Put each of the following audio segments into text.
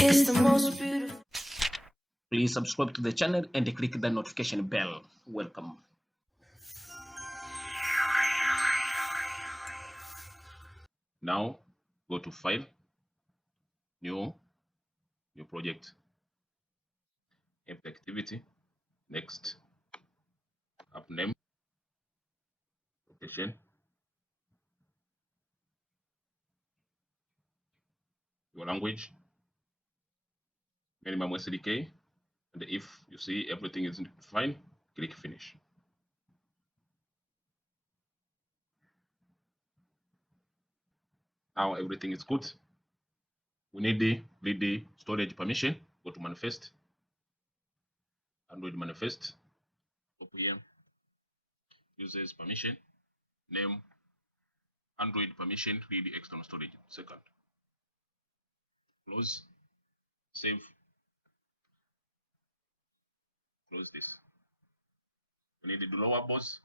It's the most beautiful. Please subscribe to the channel and click the notification bell. Welcome. Now go to File, New Project, Empty Activity, Next, App Name, Location, your language, minimum SDK, and if you see everything is fine, click Finish. Now everything is good. We need the read the storage permission. Go to Manifest, Android Manifest, up here, users permission, name, Android permission, read the external storage. Second, close, save, close this. We need the drawables.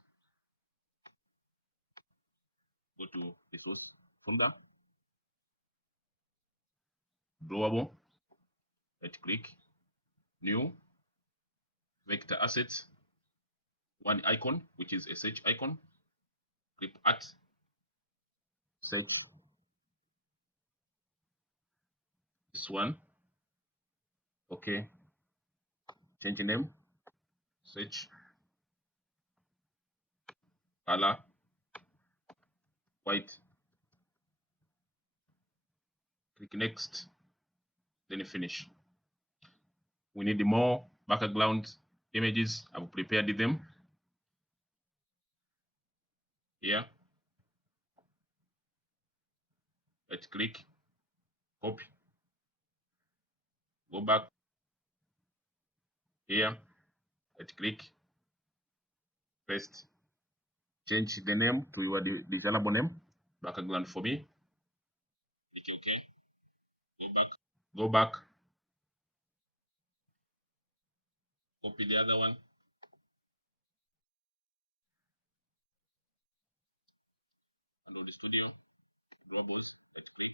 Go to the source folder, drawable, right click, new, vector assets, one icon, which is a search icon, click at, search, this one, okay, change the name, search, color, white, click next, then finish. We need more background images. I've prepared them here. Right click, copy, go back here, right click, paste, change the name to your desirable name, background for me, click OK, go back, copy the other one, Android Studio, drawables, right click,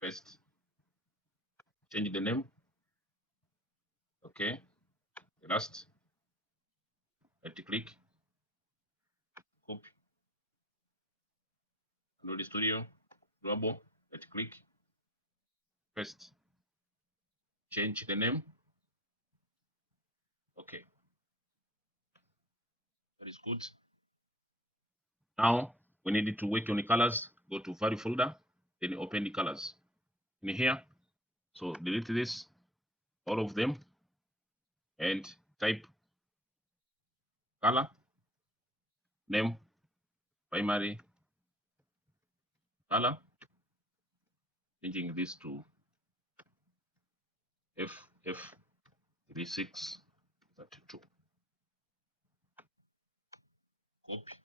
paste, change the name, okay, last, right click, copy, Android Studio, drawable, right click, paste, change the name, Okay, that is good. Now we need to work on the colors. Go to value folder, then open the colors in here. So delete this, all of them, and type color, name, primary color, changing this to FF3632. Copy,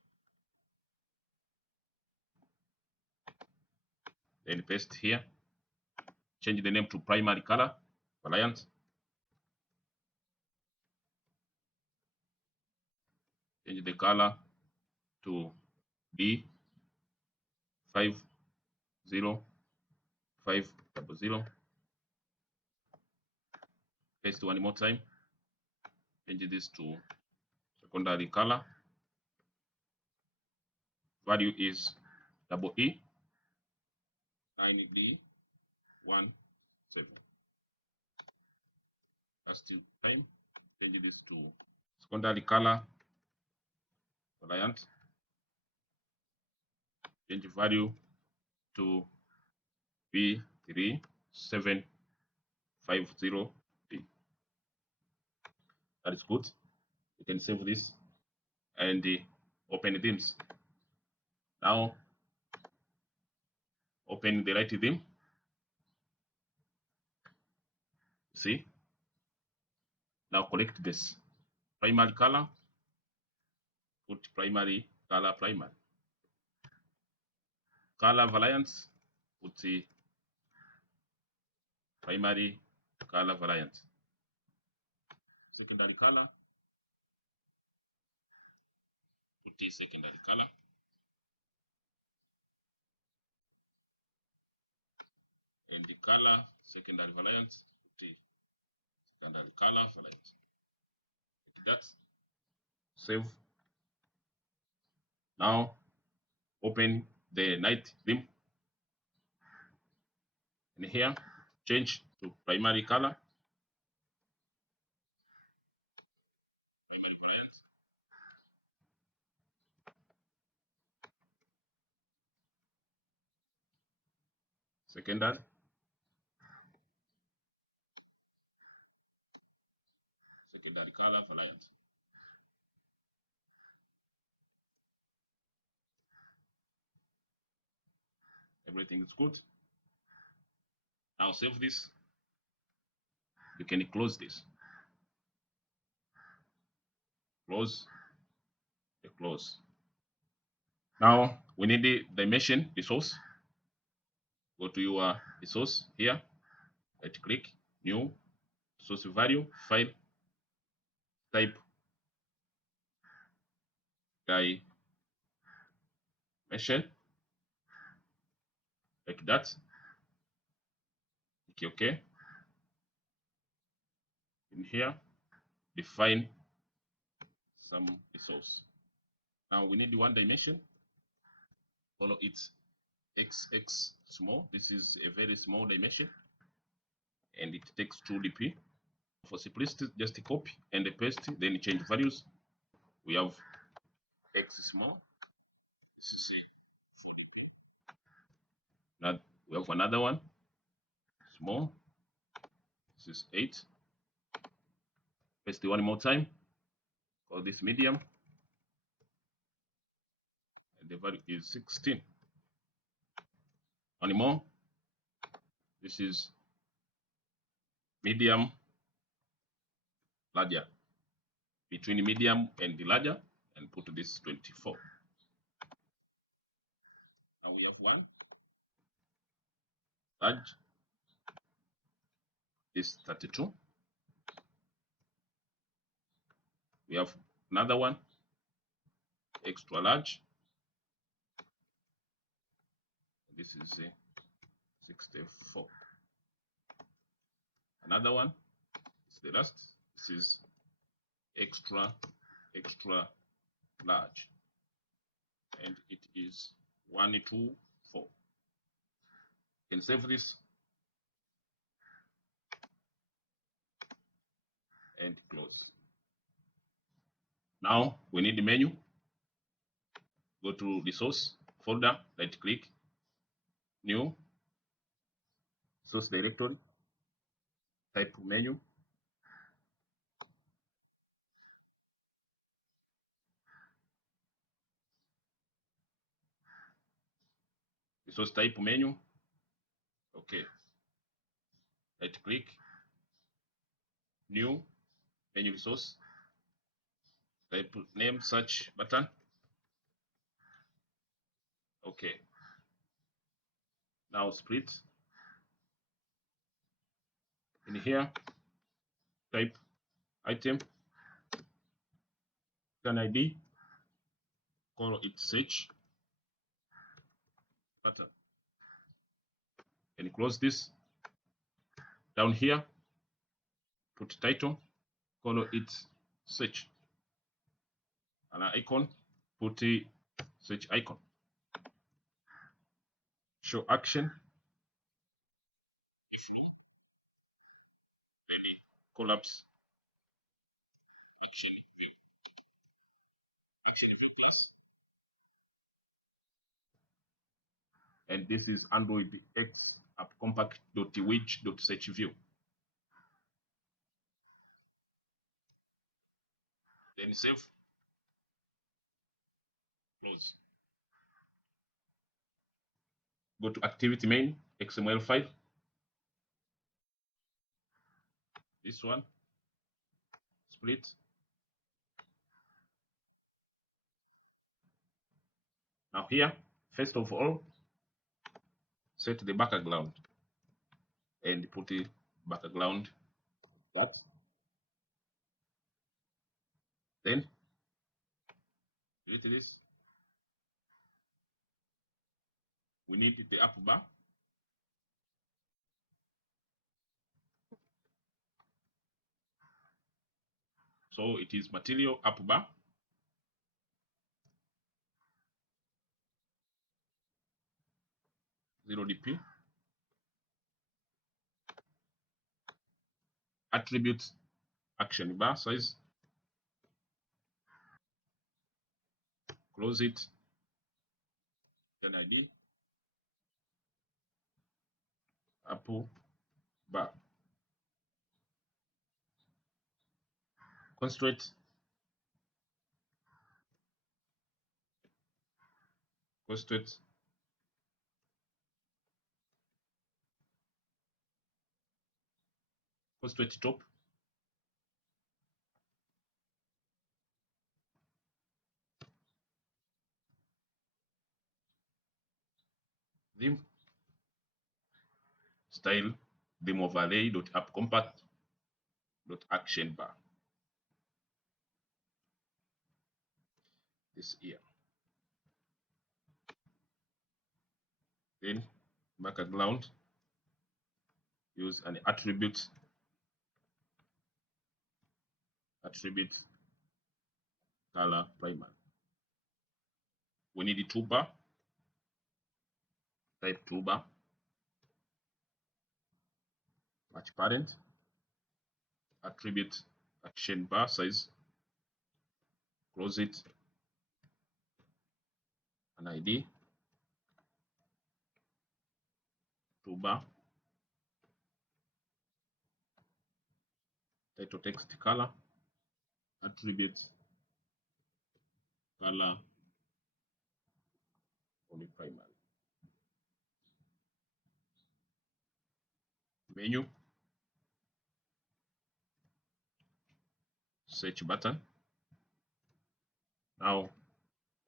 then paste here. Change the name to primary color variant. Change the color to B50500. Paste one more time. Change this to secondary color. Value is EE 9D17. Last time, change this to secondary color variant. Change value to B3750D. That is good. You can save this and open themes. Now open the right theme. See? Now collect this primary color. Put primary color primary. Color variants. Put the primary color variant. Secondary color. Put the secondary color. And the color secondary variant. Put the secondary color variant. Like that. Save. Now open the night theme. And here, change to primary color. Primary variant. Secondary. Secondary color variant. Everything is good. Now save this. You can close this. Close. Close. Now we need the dimension resource. Go to your resource here. Right click, new, source value, file, type dimension, like that. Click OK. In here, define some resource. Now we need one dimension. Follow its XX small. This is a very small dimension, and it takes 2 dp. For simplicity, just copy and paste, then change values. We have X small. This is 4 dp. Now we have another one small. This is 8. Paste one more time. Call this medium, and the value is 16. One more. This is medium, larger. Between medium and the larger, and put this 24. Now we have one large. This 32. We have another one extra large. This is 64. Another one is the last. This is extra large, and it is 124. You can save this and close. Now we need the menu. Go to resource folder, right click, new, source directory, type menu. Resource type menu. Okay. Right click, new, menu resource, type name, search button. Okay. Now split. In here, type item, an ID, call it search button. And close this. Down here, put title, call it search. An icon, put a search icon. Show action. Ready. Collapse. Action view. Action view, please. And this is Android X app compact.widge.search view. Then save. Close. Go to activity main, XML file. This one. Split. Now here, first of all, set the background and put the background that. Then delete this. We need the up bar. So it is material up bar. Zero DP. Attribute action bar size. Close it. Then ID. Apple bar. Constraint. Constraint. Constraint top. Theme. Style. Theme overlay dot app compact dot action bar. This here. Then background. Use an attribute color primer. We need the toolbar. Type toolbar. Match parent. Attribute action bar size. Close it. An ID. Toolbar. Title text color. Attribute color only primary. Menu. Search button. Now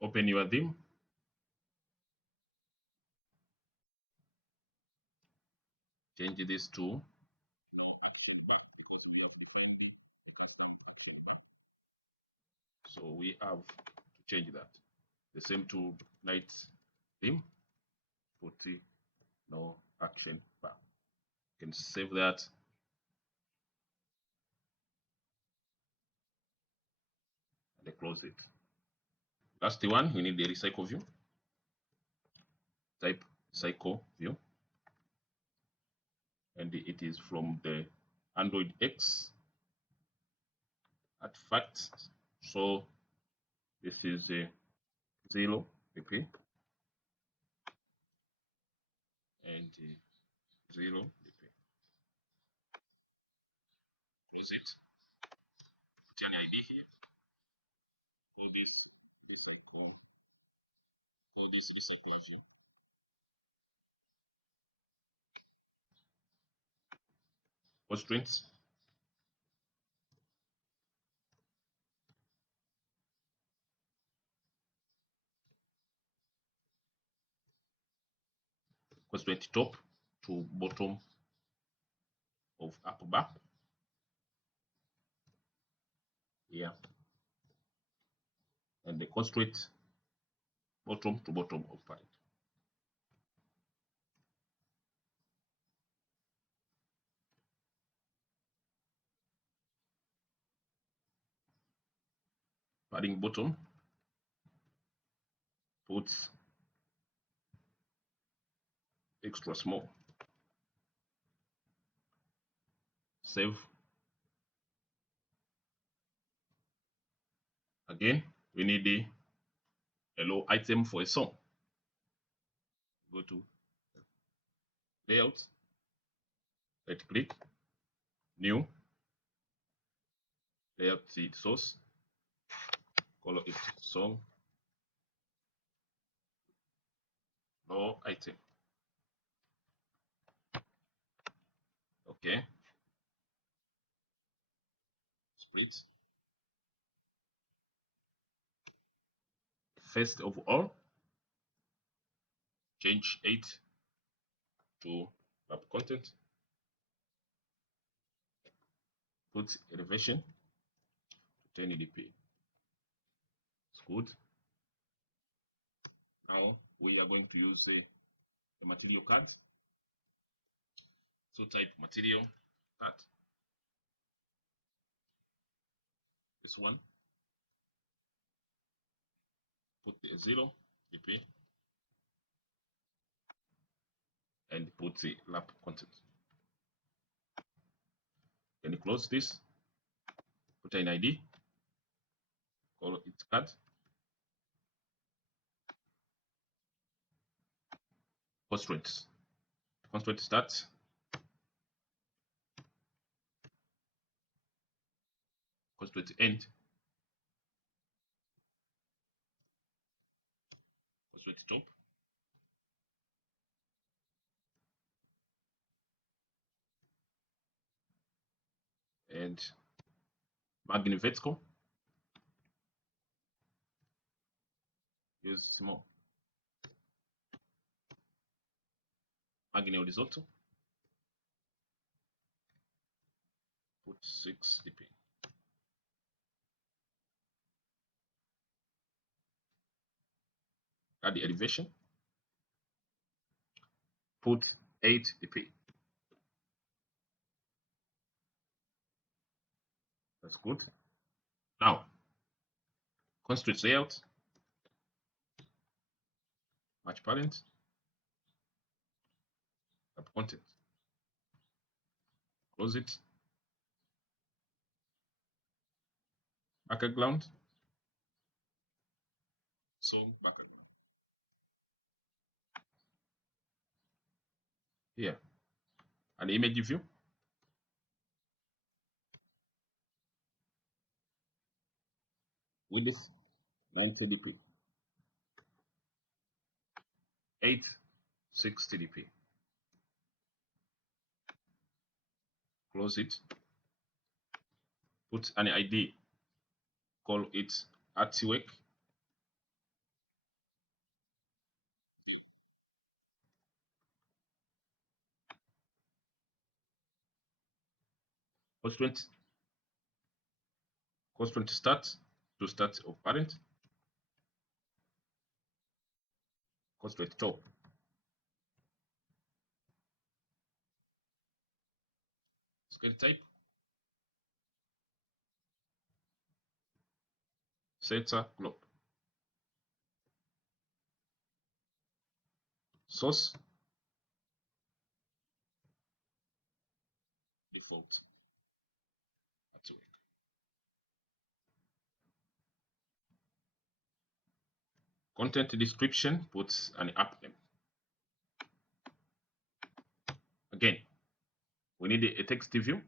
open your theme. Change this to no action bar because we have defined the custom action bar. So we have to change that. The same to night theme. Put no action bar. You can save that. And close it. Last one, we need the recycle view. Type recycle view. And it is from the Android X artifacts. So This is 0 dp and 0 dp. Close it. Put an ID here. Call this I call this recycler view. Constraints. Constraint top to bottom of upper bar. Here. And the constraint bottom to bottom of parent. Padding bottom, put extra small. Save. Again, we need a hello item for a song. Go to layout, right click, new, layout seed source, color it song, no item. Okay. Split. First of all, change 8 to map content. Put elevation to 10 dp. It's good. Now we are going to use the material card. So type material card. This one. Put the 0 dp and put the lap content. Then close this. Put an ID. Call it card. Constraints. Constraint start. Constraint end. Constraint top. And margin vertical. Use small. Margin horizontal. Put 6 dp. Add the elevation. Put 8 dp. That's good. Now, constraint layout. Match parent. Lap content. Close it. Background. Song background. Here, an image view. Width 90 dp. 860 dp. Close it. Put an ID. Call it artwork. Constraint start to start of parent. Constraint top. Scale type. Center globe. Source. Default. Artwork. Content description, puts an app name. Again, we need a text view,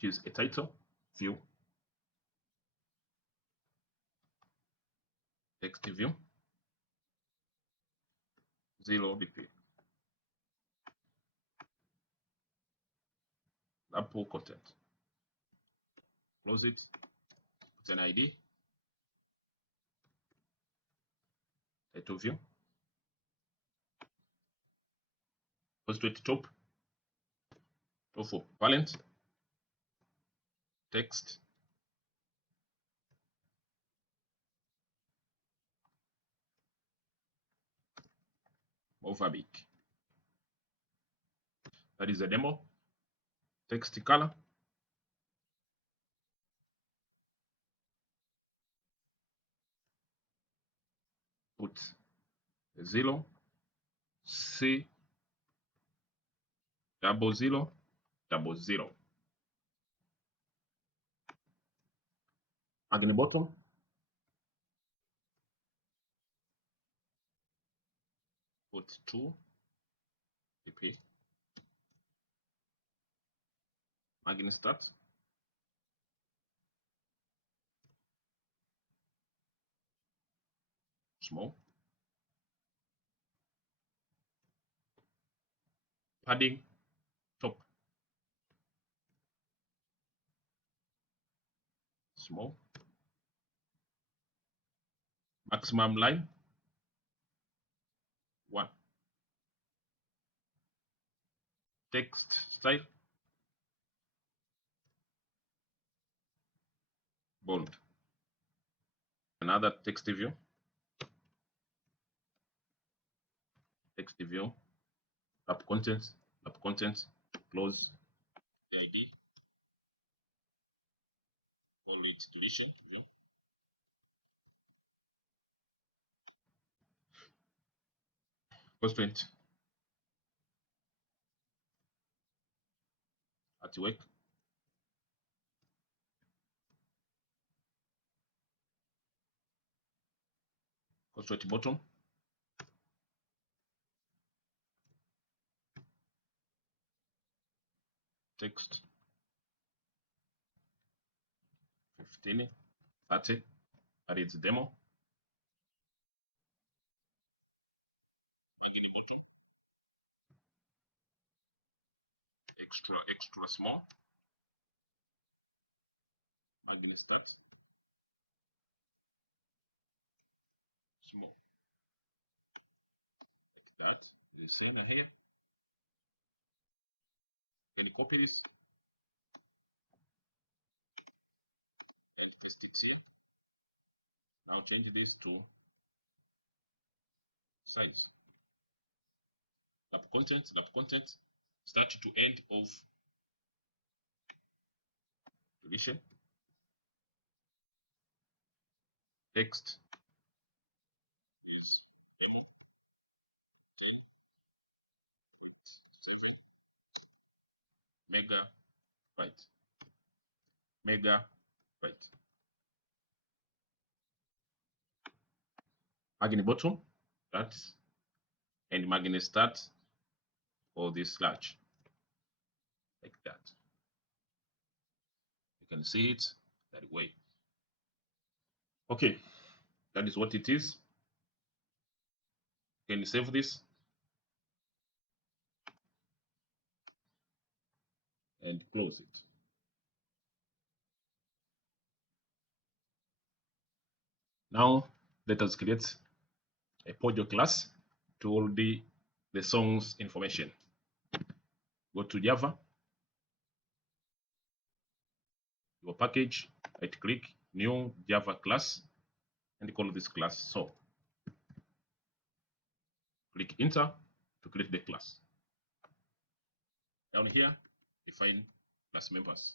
which is a title view. Text view 0dp. Apple content. Close it. Put an ID. Title view. Goes to the top. Go for parent. Text. Overbig. That is the demo. Text color. Put 0 C 00 00. At the bottom, put 2 dp. Margin start. Small. Padding top. Small. Maximum line 1. Text style bold. Another text view. Text view. App contents. App contents. Close the ID. Call it deletion view. Constraint. At work. Constraint bottom. Text 15, 30. That is demo. Margin bottom. Extra small. Margin start. Small. Like that. The same here. Can you copy this? And paste it here. Now change this to size. Lap content, start to end of deletion. Text. Yes. Mega byte. Mega byte. Margin bottom, that, and margin start for this slash, like that. You can see it that way. Okay, that is what it is. Can you save this? And close it. Now let us create a Pojo class to hold the song's information. Go to Java, your package, right click, new Java class, and call this class so. Click enter to create the class. Down here, define class members.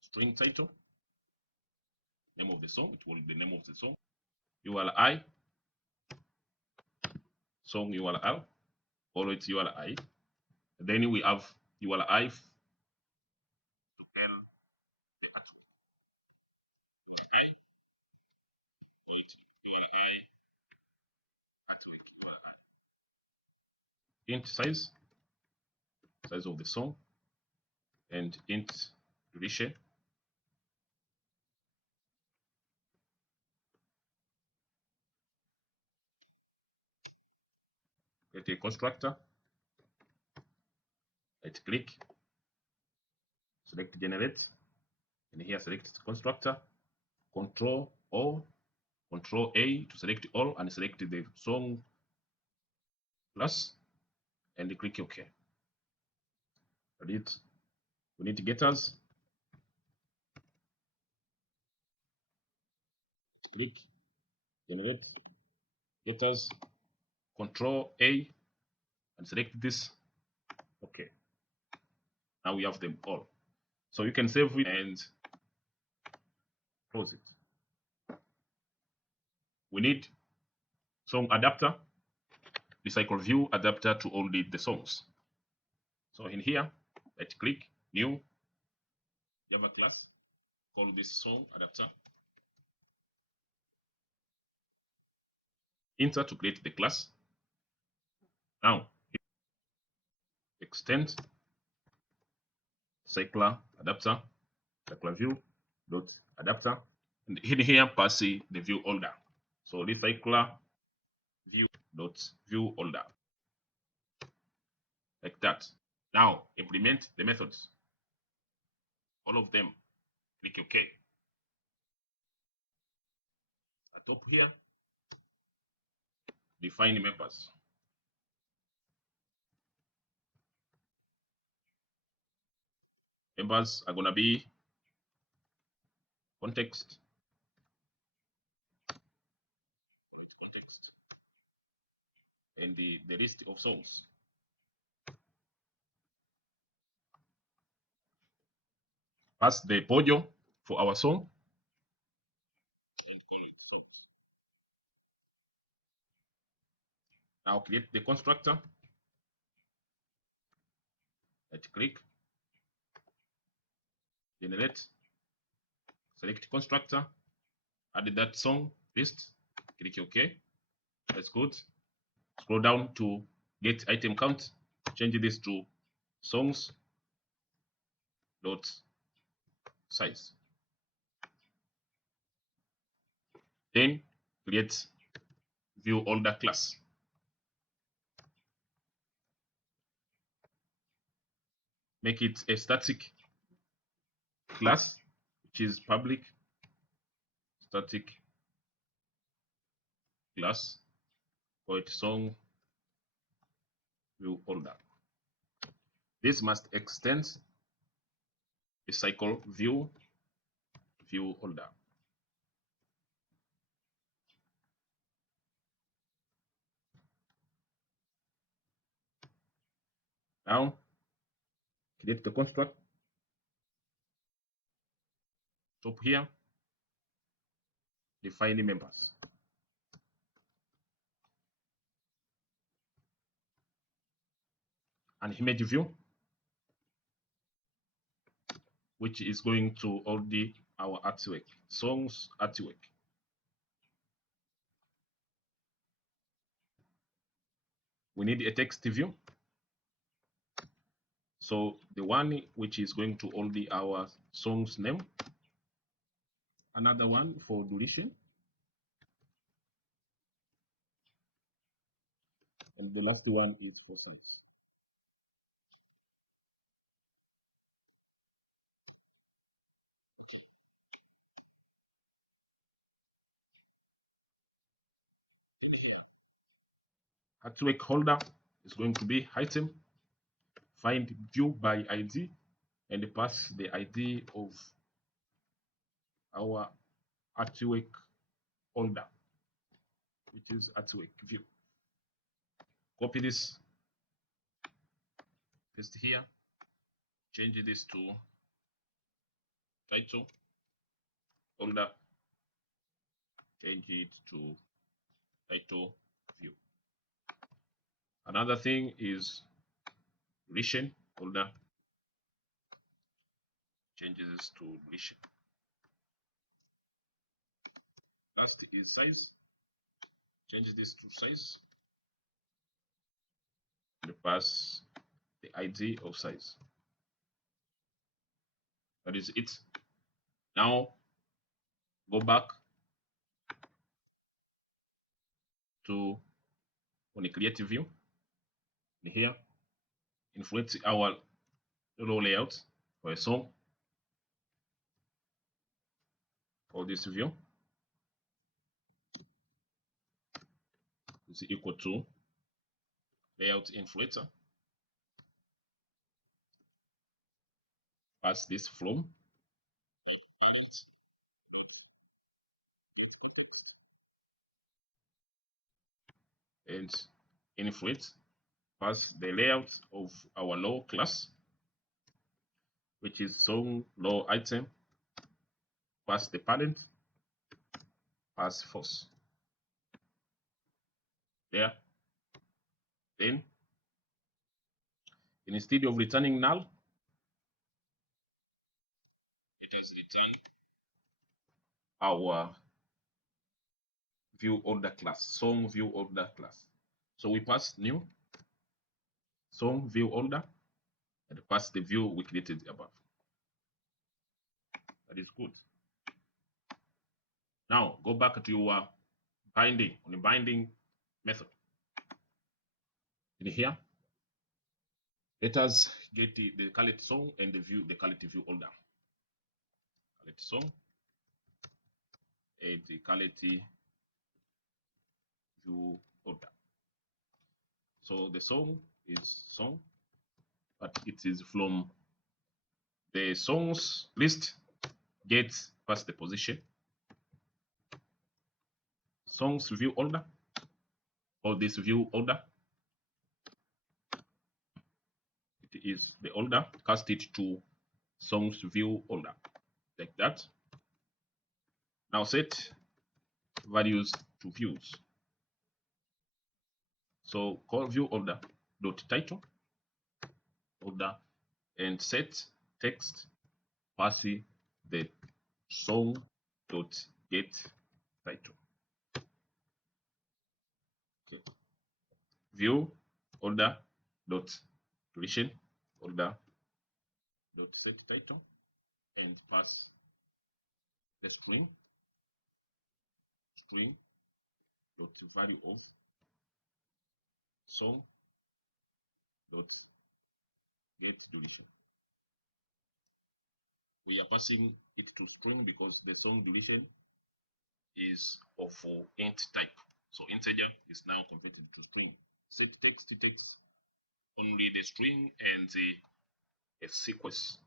String title, name of the song, it will be the name of the song. URI, song URL, always URI. Then we have URI int size of the song, and int duration. Get a constructor, right click, select generate, and here select constructor, Control O, Control A to select all, and select the song class, and click OK. Edit. We need getters. Click, generate, getters, Control A, and select this. Okay. Now we have them all. So you can save it and close it. We need song adapter, recyclerview adapter to all the songs. So in here, right click, new, Java class, call this song adapter. Enter to create the class. Now, extend recycler adapter, recyclerview dot adapter, and in here pass the view holder. So recycler view dot view holder, like that. Now implement the methods, all of them. Click OK. At top here, define members. Members are gonna be context, and the list of songs. Pass the podio for our song and call it song. Now create the constructor. Right click, generate, select constructor, add that song list, click OK. That's good. Scroll down to get item count, change this to songs dot size. Then create view holder class. Make it a static class, which is public static class, call it song view holder. This must extend recyclerview view holder. Now create the construct. Top here, define the members. An image view, which is going to all our artwork, songs artwork. We need a text view. So the one which is going to all our songs name. Another one for duration. And the last one is for fun. Artwork holder is going to be item, find view by ID, and pass the ID of our artwork holder, which is artwork view. Copy this, paste here, change this to title holder, change it to title view. Another thing is duration holder, changes this to duration. Last is size, change this to size, and pass the ID of size. That is it. Now go back to on the creative view. In here, influence our row layout for a song for this view is equal to layout influencer. Pass this from and influence. Pass the layout of our low class, which is song low item. Pass the parent. Pass false. There. Then, instead of returning null, it has returned our view order class, song view order class. So we pass new song view order and pass the view we created above. That is good. Now go back to your binding on the binding method. In here, let us get the quality song and the quality view order. Quality song and the quality view order. So the song is song, but it is from the songs list. Get past the position. Songs view order, or this view order. It is the order. Cast it to songs view order, like that. Now set values to views. So call view order dot title order and set text passing the song dot get title. Okay. View order dot duration order dot set title and pass the string dot value of song dot get duration. We are passing it to string because the song duration is of int type. So integer is now converted to string. Set text only the string and a sequence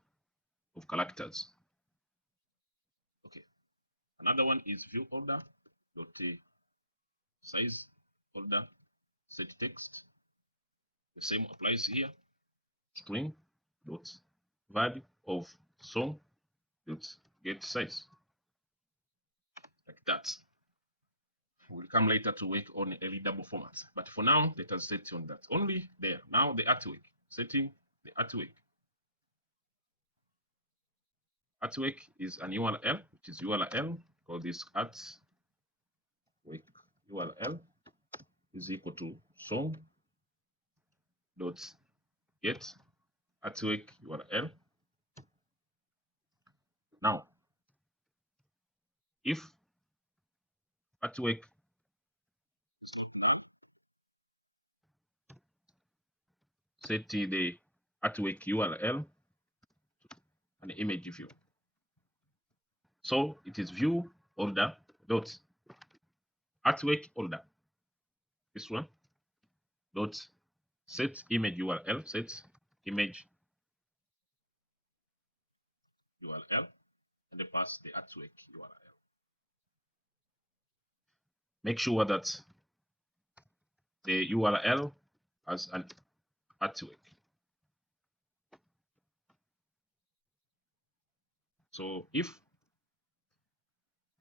of characters. Okay. Another one is view order dot size order set text. The same applies here. String dot value of song dot get size, like that. We'll come later to work on a readable format, but for now let us set on that only there. Now the artwork, setting the artwork. Artwork is an URL, which is URL, call this artwork URL is equal to song dot get artwork URL. Now, if artwork set the artwork URL an image view. So it is view order dot artwork order. This one dot set image URL, set image URL, and then pass the artwork URL. Make sure that the URL has an artwork. So if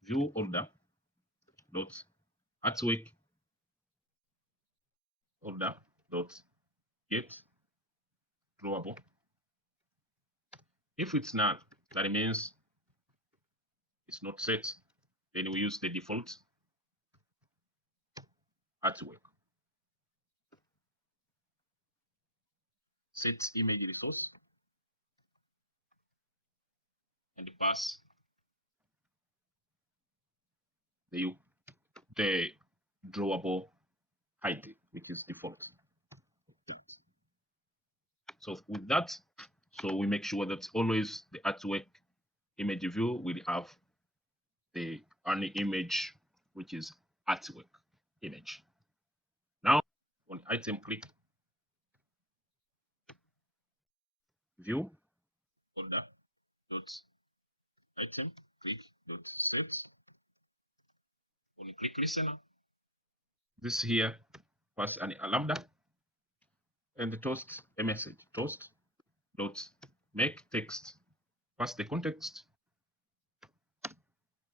view order dot artwork order dot get drawable, if it's null, that means it's not set. Then we use the default artwork. set image resource and pass the drawable height, which is default. So with that, so we make sure that always the artwork image view will have the only image, which is artwork image. Now on item, click view folder dot item, click dot set. On click listener, this here pass a lambda and toast a message, toast dot make text, pass the context,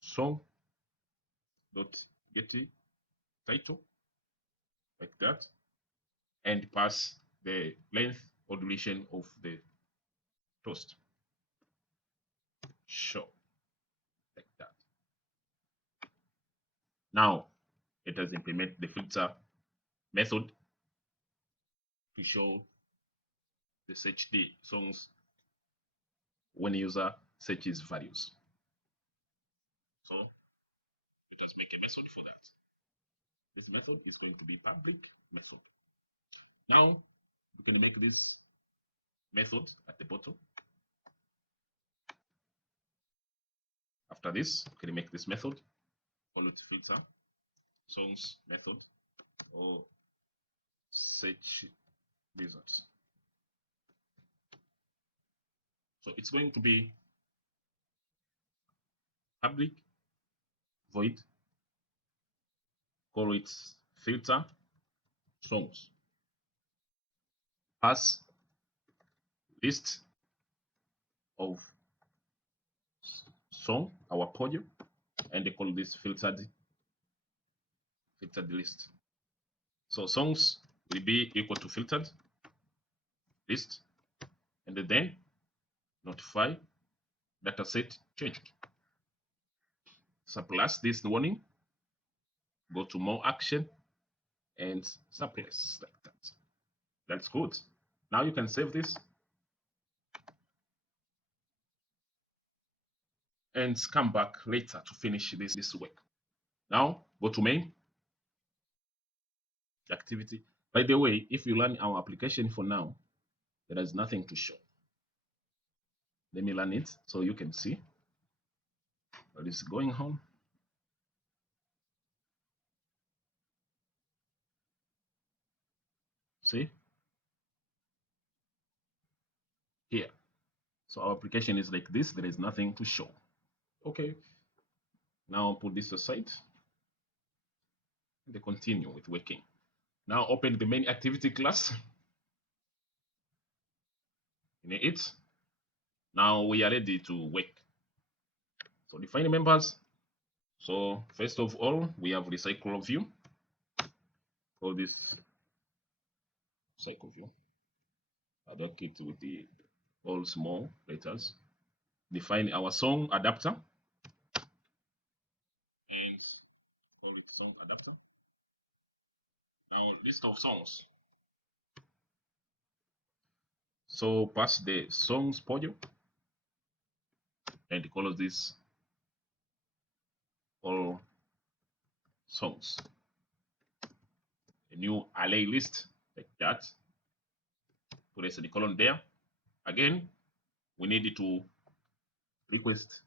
song dot get title, like that, and pass the length or duration of the toast. Show, like that. Now it has implemented the filter method to show the search the songs when user searches values. So it has make a method for that. This method is going to be public method. Now we can make this method at the bottom. After this, we can make this method, call it filter songs method or search results. So it's going to be public void, call it filter songs, pass list of song, our podium, and they call this filtered list. So songs will be equal to filtered list, and then notify dataset changed. Surplus this warning, go to more action, and surplus like that. That's good. Now you can save this and come back later to finish this work. Now go to main activity. By the way, if you run our application for now, there is nothing to show. Let me run it so you can see what is going on. See here. So our application is like this. There is nothing to show. Okay. Now put this aside and continue with working. Now open the main activity class. In it. Now we are ready to work. So define members. So first of all, we have recyclerview. Call this recyclerview. Adopt it with the all small letters. Define our song adapter and call it song adapter. Now list of songs. So pass the songs podium and call this all songs. A new array list like that. Put a semicolon there. Again, we need to request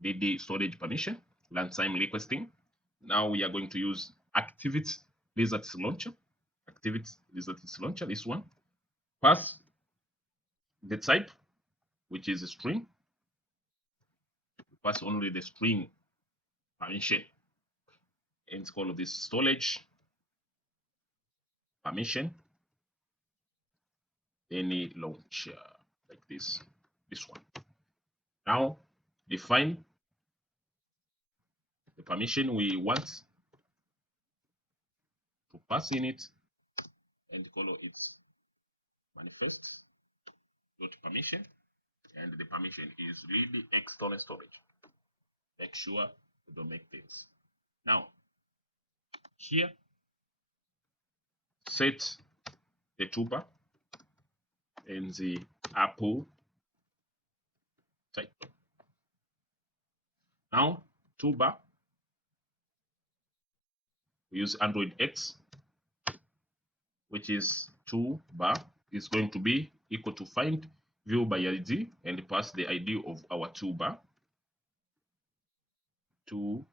the storage permission, runtime requesting. Now we are going to use activity results launcher. Activity results launcher, this one. Pass the type, which is a string. Pass only the string permission and call this storage permission any launcher like this one. Now define the permission we want to pass in it and call it manifest dot permission, and the permission is really external storage. Make sure you don't make things. Now here set the tuber and the Apple title. Now, toolbar, we use Android X, which is toolbar is going to be equal to find view by ID and pass the ID of our toolbar. Toolbar,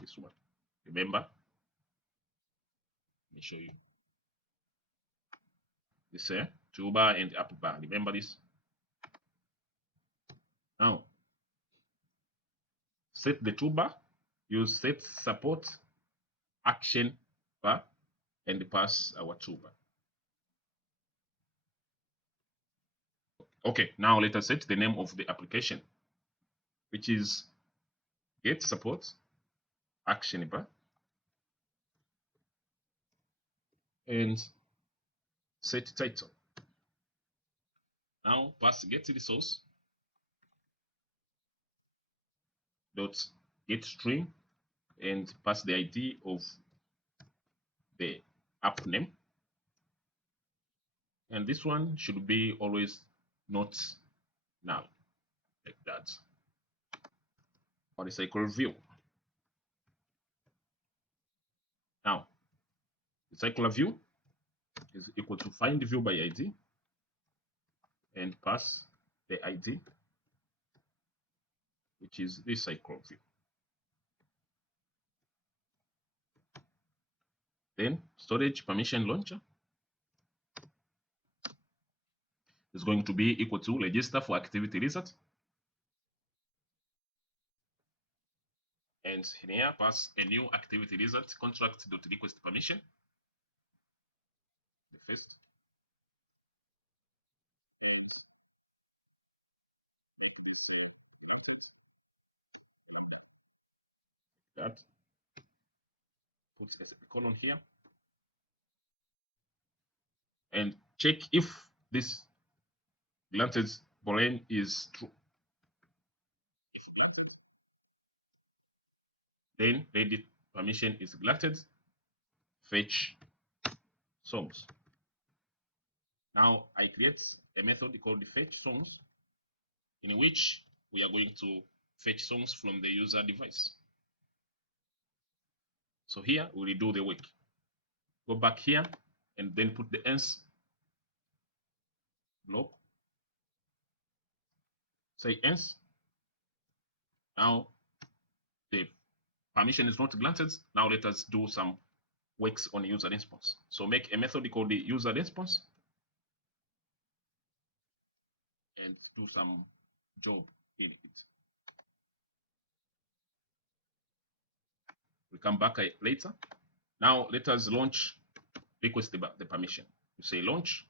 this one. Remember, let me show you. This toolbar and up bar. Remember this. Now, set the toolbar. Use set support action bar and pass our toolbar. Okay, now let us set the name of the application, which is get support action bar and set title. Now pass get resource dot get string and pass the ID of the app name. And this one should be always not null, like that. Or recyclerview. Now, recyclerview is equal to find view by ID and pass the ID, which is recyclerview. Then storage permission launcher is going to be equal to register for activity result. And here pass a new activity result contract.request permission. The first. That puts a colon here. And check if this granted boolean is true. Then edit permission is granted. Fetch songs. Now I create a method called fetch songs, in which we are going to fetch songs from the user device. So here we will do the work. Go back here and then put the else block. Say else. Now the permission is not granted. Now let us do some works on user response. So make a method called the user response and do some job in it. We come back later. Now let us launch request the permission. You say launch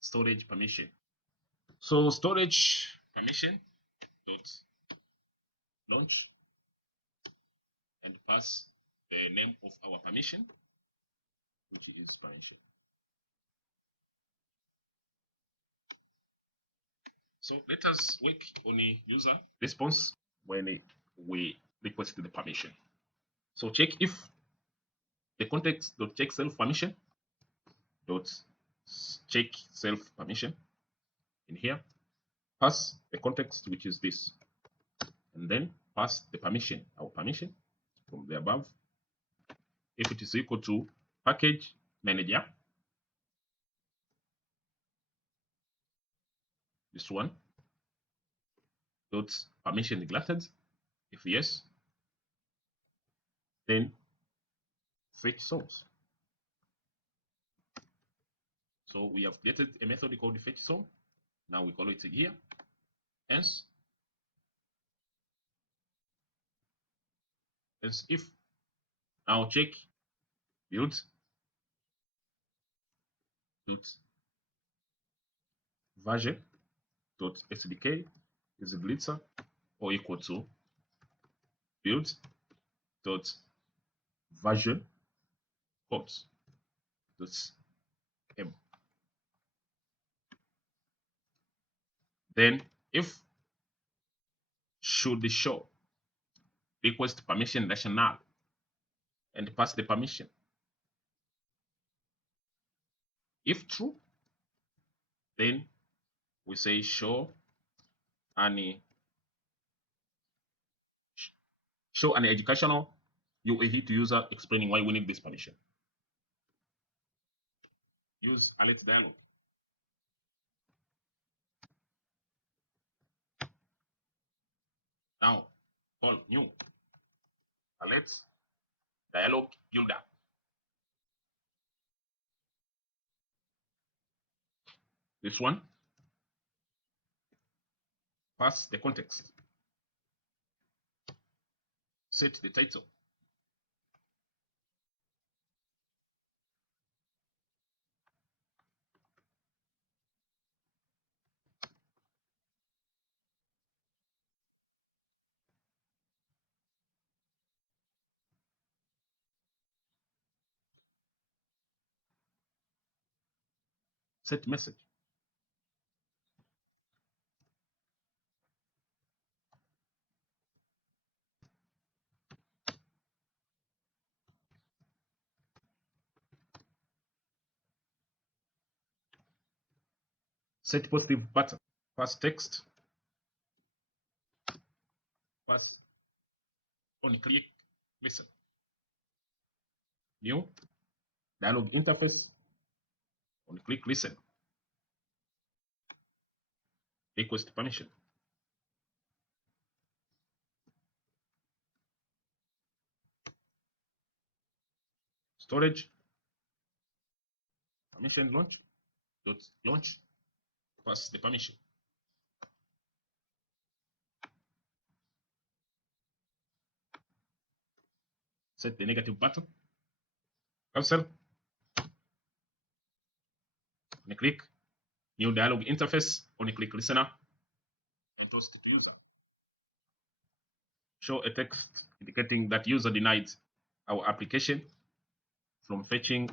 storage permission. So storage permission dot launch and pass the name of our permission, which is permission. So let us work on the user response when we request the permission. So check if the context.check self permission dot check self permission in here, pass the context, which is this, and then pass the permission, our permission from the above. If it is equal to package manager, this one, dot permission granted. If yes, then fetch source. So we have created a method called fetch song. Now we call it here. Else if. Now check build version dot SDK is glitzer or equal to build dot version ports dot m. Then if should show request permission national and pass the permission. If true, then we say show an educational UAE to user explaining why we need this permission. Use alert dialog. Now call new alert dialog builder. This one, pass the context, set the title, set message, set positive button, pass text, pass on click listen, new dialog interface, on click listen, request permission, storage permission launch dot launch, pass the permission, set the negative button, cancel, on click new dialog interface, on click listener, and toast it to user. Show a text indicating that user denied our application from fetching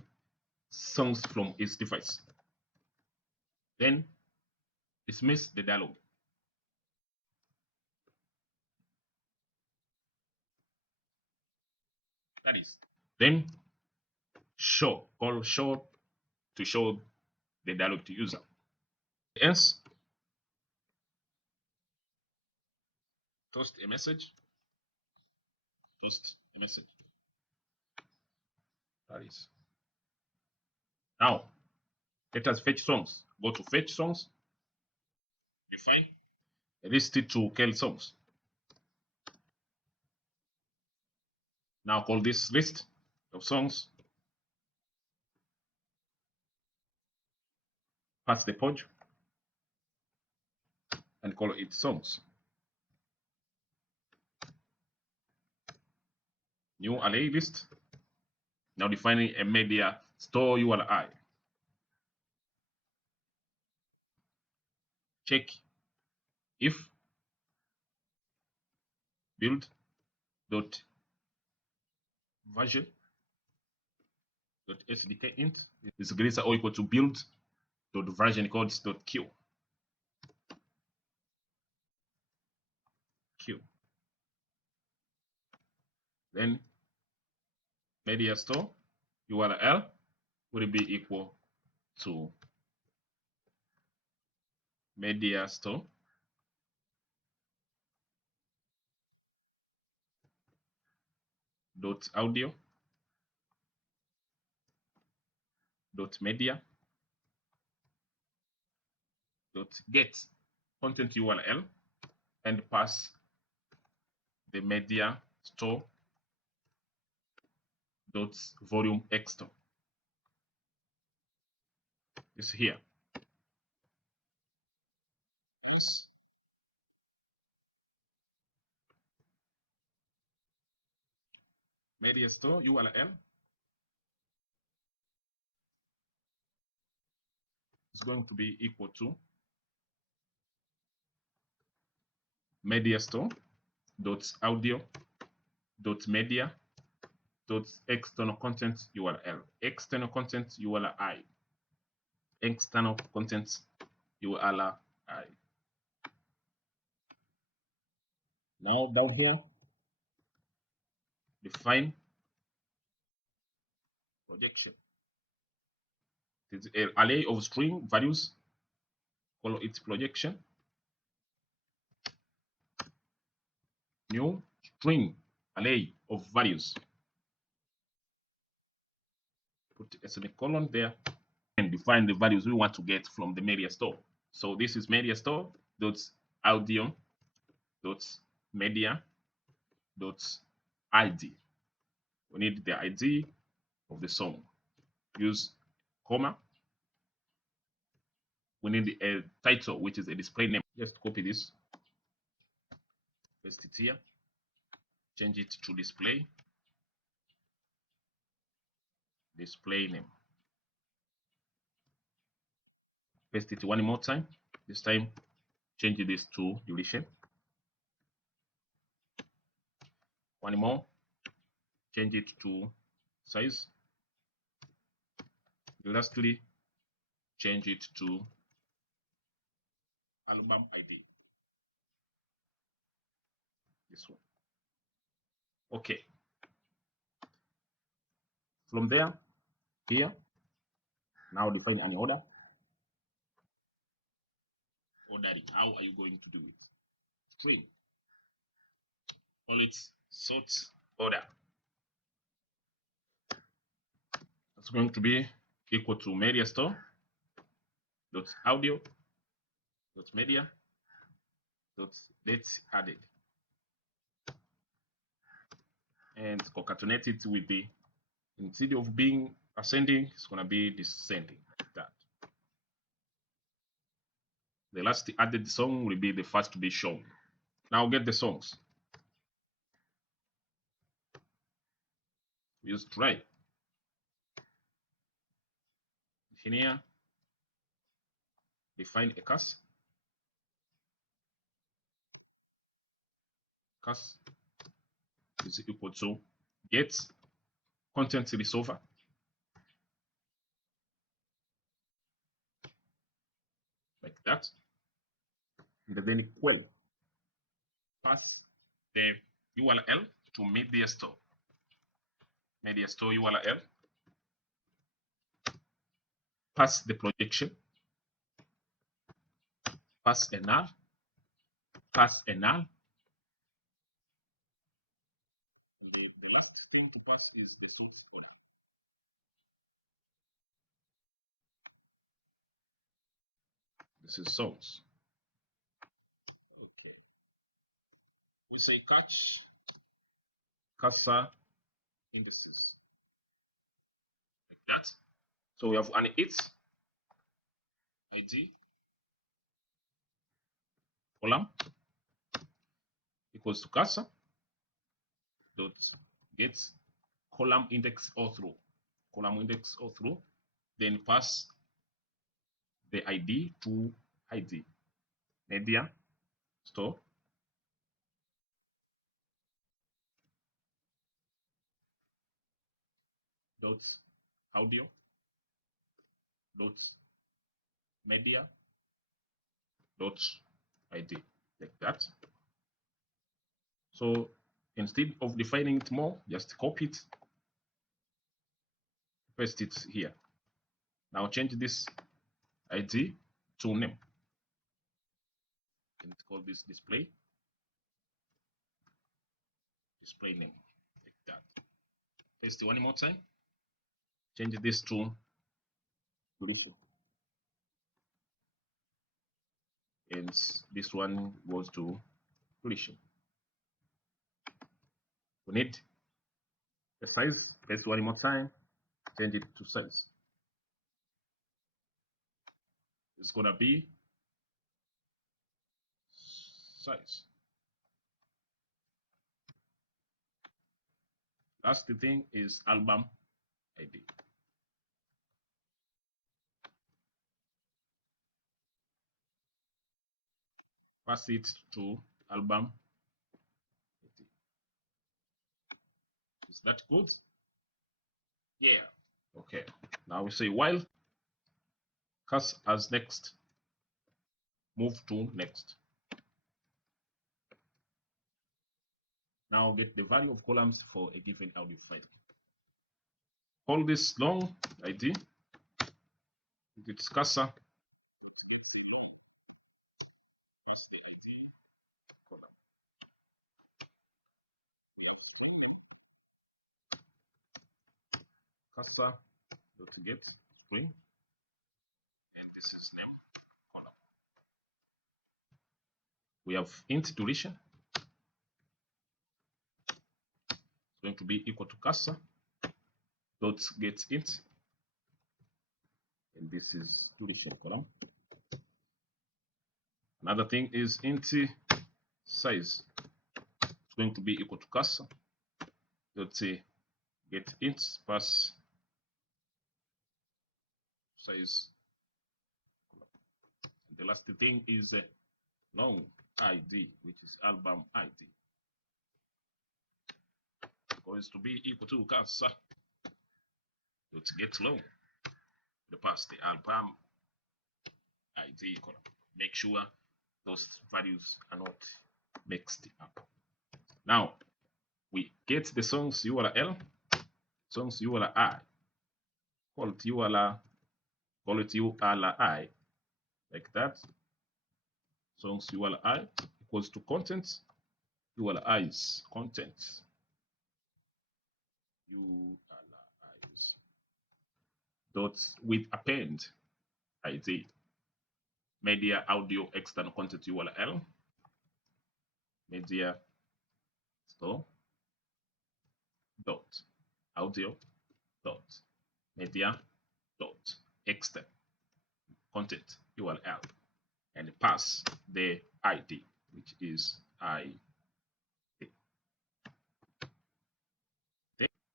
songs from its device. Then dismiss the dialog. That is, then call show to show the dialog to user. Else, toast a message. Toast a message. That is. Now, let us fetch songs. Go to fetch songs. Define a list to kill songs. Now call this list of songs. Pass the purge and call it songs. New array list. Now defining a media store URI. Check if build dot version dot sdk int is greater or equal to build dot version codes dot q. Then media store URL will be equal to media store dot audio dot media dot get content URL and pass the media store dot volume external. It's here. Yes. Media store URL is going to be equal to media store dot audio dot media dot external content URL, external content URI, external content URI. Now down here, define projection It's an array of string values. Follow its projection. New string array of values. Put a semicolon there and define the values we want to get from the media store. So this is media store dot audio dot media dot id. We need the ID of the song. Use comma. We need a title, which is a display name. Just copy this, paste it here, change it to display name. Paste it one more time. This time, change this to duration. One more, change it to size. Lastly, change it to album ID. This one. Okay. From there, here, now define an order. Ordering. How are you going to do it? String. Call it sort order. It's going to be equal to media store dot audio dot media dot date added, and concatenate it with the, instead of being ascending, it's going to be descending like that. The last added song will be the first to be shown. Now get the songs. Use try. In here, define a class. Class is equal to get content resolver. Like that. And then equal. Pass the URL to media store. Media store URL. Pass the projection. Pass a null. Pass a null. The last thing to pass is the source order. This is source. Okay. We say catch cursor indices. Like that. So we have an it ID column equals to cursor dot get column index all through. Column index all through. Then pass the ID to ID. Media store dot audio dot media dot ID, like that. So instead of defining it more, just copy it, paste it here. Now change this ID to name, and call this display name, like that. Paste it one more time. Change this to duration, and this one goes to duration. We need the size. Paste one more time. Change it to size. It's gonna be size. Last thing is album ID. Pass it to album ID. Is that good? Yeah. Okay. Now we say while cursor as next, move to next. Now get the value of columns for a given audio file. Call this long ID It's cursor. Cursor dot get string, and this is name column. We have int duration. It's going to be equal to cursor dot get int, and this is duration column. Another thing is int size. It's going to be equal to cursor dot get int pass size. And the last thing is long ID, which is album ID, going to be equal to cursor dot get long, the pass the album ID column. Make sure those values are not mixed up. Now we get the song's URL, song's URI, call it URI like that. Song's URI equals to content, URI's content, URI's dot with append ID, media audio external content URL, media store dot audio dot media dot external content URL, and pass the ID, which is ID.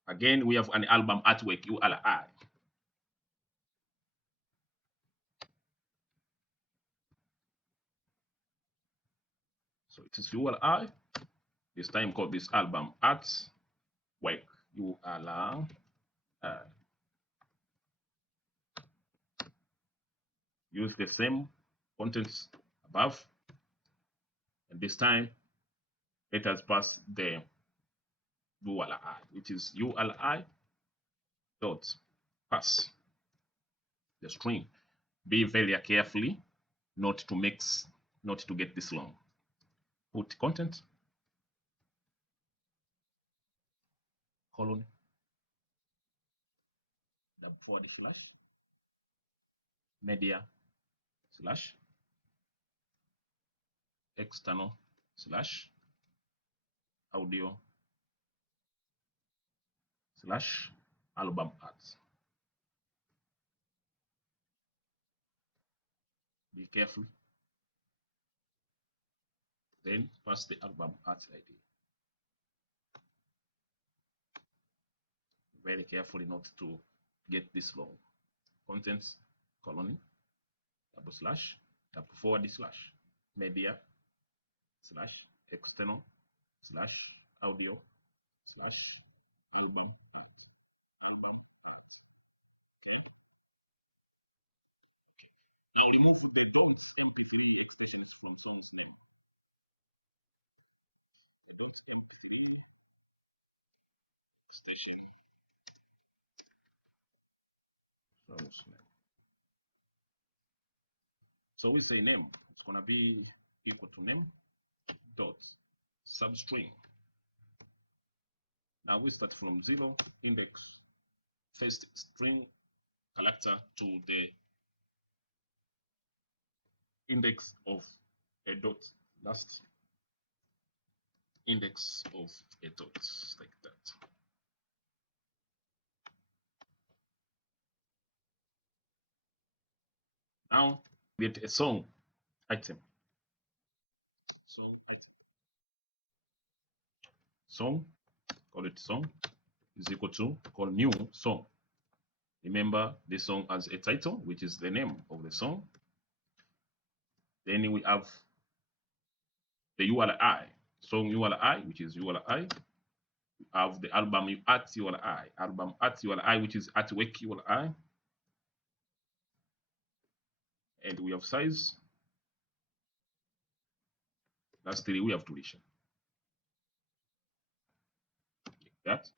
Again, we have an album artwork URI. So it is URI. This time called this album artwork URI. Use the same contents above, and this time let us pass the URI, which is URI dot pass the string. Be very carefully not to mix, not to get this long. Put content colon // media / external / audio / album art. Be careful. Then pass the album art ID. Very carefully not to get this long. Contents colon / media / external / audio / album art. Okay. Now remove the don't mp3 extension from song's name. Extension song's name. So with the name, it's gonna be equal to name dot substring. Now we start from 0 index first string character to the index of a dot, last index of a dot, like that. Now get a song item. Song, call it song, is equal to call new song. Remember the song as a title, which is the name of the song. Then we have the URI, song URI, which is URI. We have the album art URI, which is artwork URI. And we have size. Lastly, we have duration. Like that.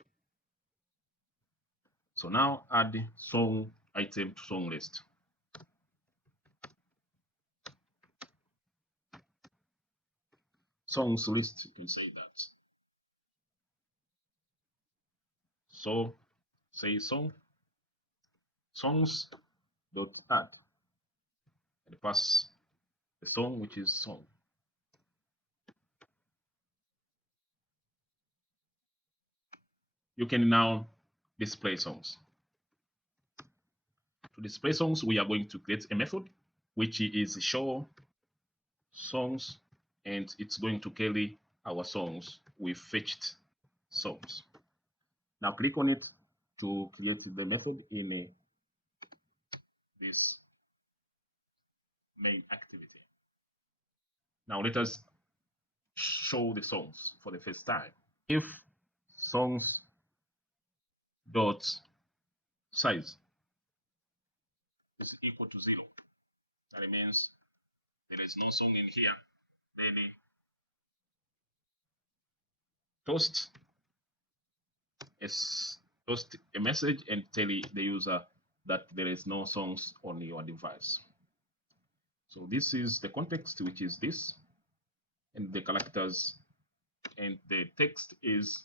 So now add song item to song list. songs list, you can say that. So say songs dot add and pass the song, which is song. You can now display songs. To display songs, we are going to create a method which is show songs, and it's going to carry our songs with fetched songs. Now click on it to create the method in this main activity. Now let us show the songs for the first time. If songs dot size is equal to 0, that means there is no song in here, then toast a message and tell the user that there is no songs on your device. So this is the context, which is this, and the characters, and the text is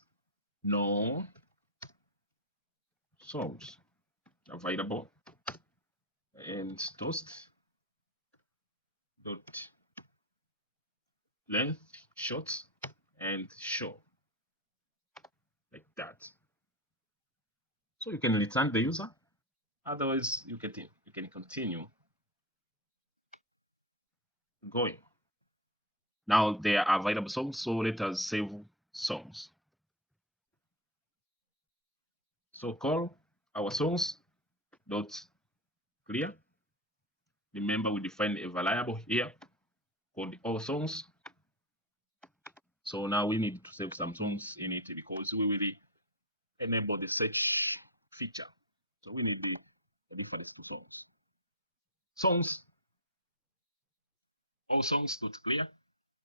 no songs available, and toast dot length short and show, like that. So you can return the user, otherwise you can continue going. Now there are available songs, so let us save songs. So call our songs dot clear. Remember, we defined a variable here called all songs. So now we need to save some songs in it because we will enable the search feature. So we need the difference to songs. Songs, all songs dot clear,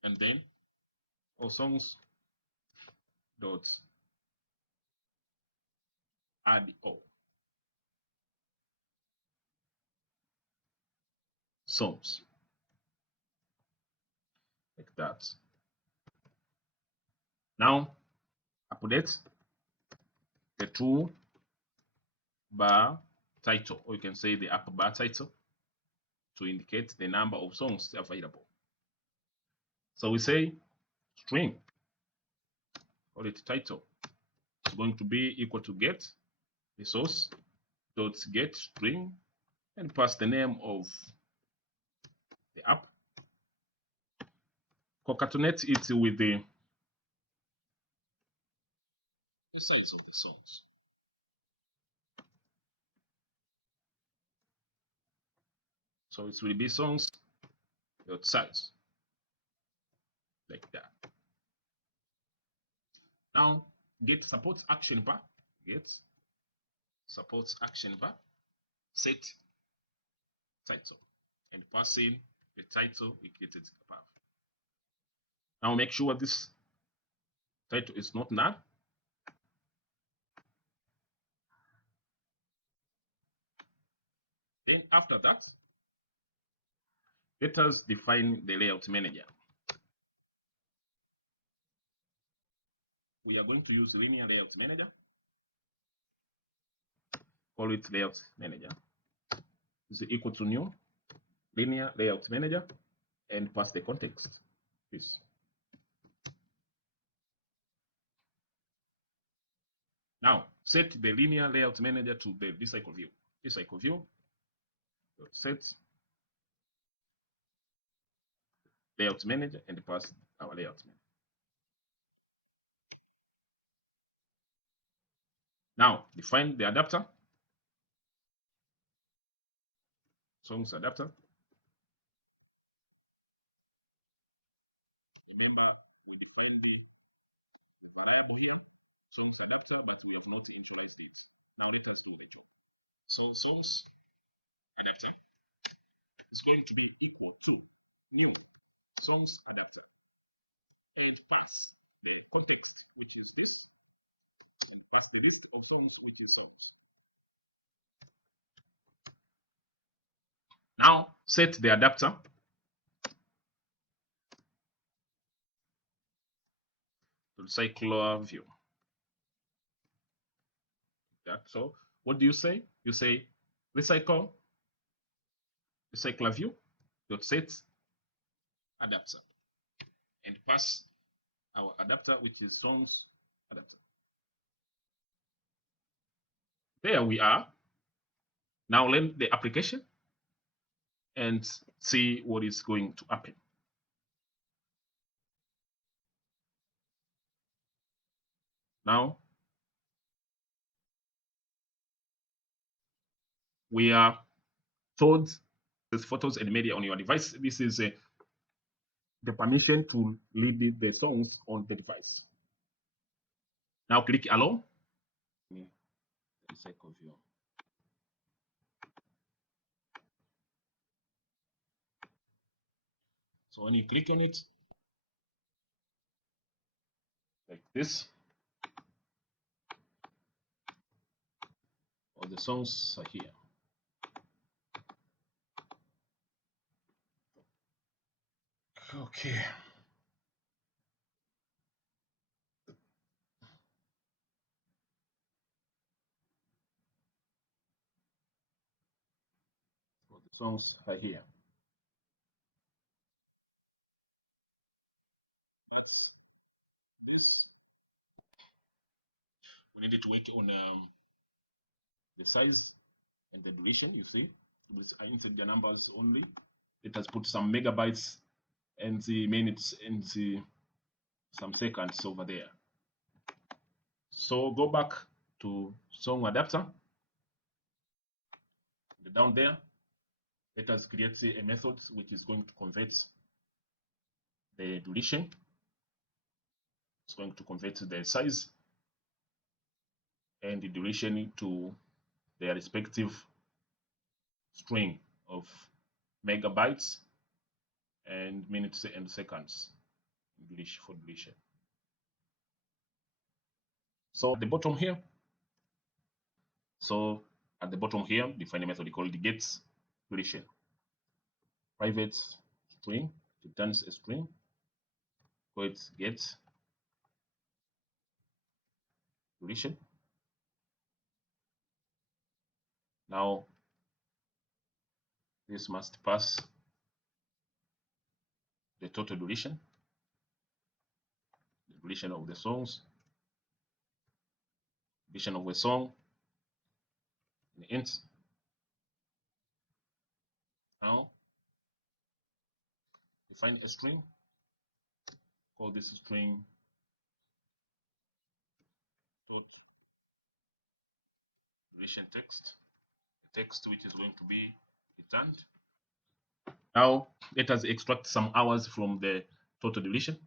and then all songs dot add all songs, like that. Now update the tool bar title, or you can say the app bar title, to indicate the number of songs available. So we say string, call it title. It's going to be equal to get resource dot get string, and pass the name of the app. Concatenate it with the size of the songs. So it will be songs dot size, like that. Now get supports action bar, get supports action bar, set title, and pass in the title we created above. Now make sure this title is not null. Then after that, let us define the layout manager. We are going to use linear layout manager. Call it layout manager. Is equal to new linear layout manager, and pass the context. Please. Now set the linear layout manager to the recycle view. Recycle view set layout manager, and pass our layout manager. Now define the adapter, songs adapter. Remember, we defined the variable here, songs adapter, but we have not initialized it. Now let us do the job. So songs adapter is going to be equal to new songs adapter, and pass the context, which is this, and pass the list of songs, which is songs. Now set the adapter recyclerview. That. So what do you say? You say recyclerview dot set adapter and pass our adapter, which is songs adapter. There we are. Now learn the application and see what is going to happen. Now we are stored these photos and media on your device. This is the permission to read the songs on the device. Now click allow. Recyclerview. So when you click on it, like this, all the songs are here. Okay. All the songs are here. We needed to work on the size and the duration. You see, I entered the numbers only. Let us put some megabytes and the minutes and the some seconds over there. So go back to song adapter. Down there, let us create a method which is going to convert the duration. It's going to convert the size and the duration to their respective string of megabytes and minutes and seconds for duration. So at the bottom here, define a method called get duration. Private string returns a string. Call it get duration. Now this must pass the total duration, the duration of the songs, duration of the song, the int. Now define a string. Call this string total duration text, the text which is going to be returned. Now let us extract some hours from the total duration.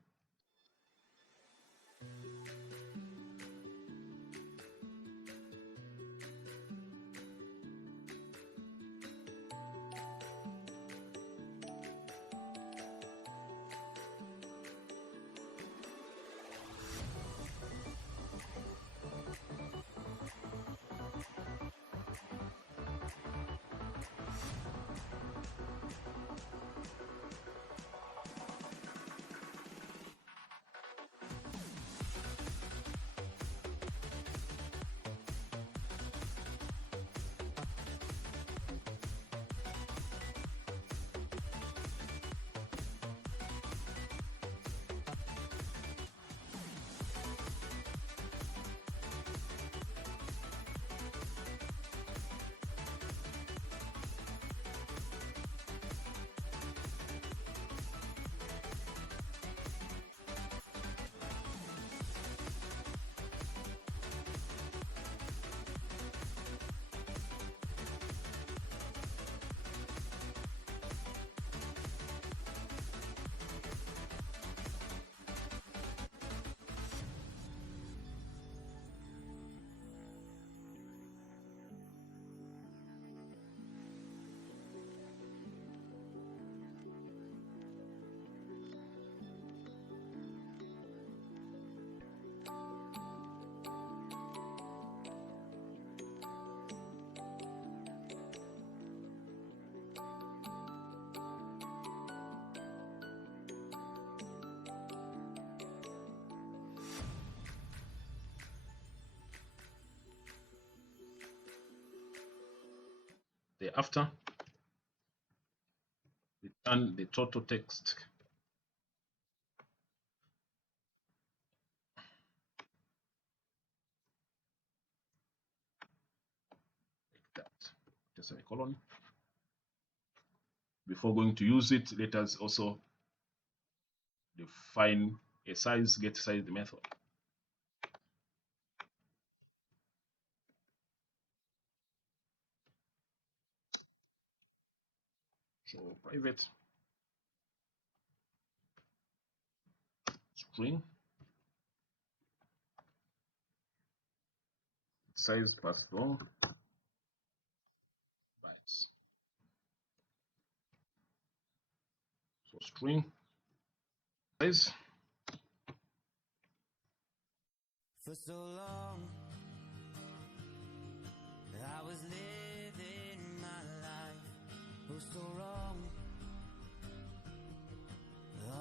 Thereafter, return the total text. Like that. The semicolon. Before going to use it, let us also define a size, get size method. So private string size passed from bytes. So string size. For so long, I was living my life, oh so wrong,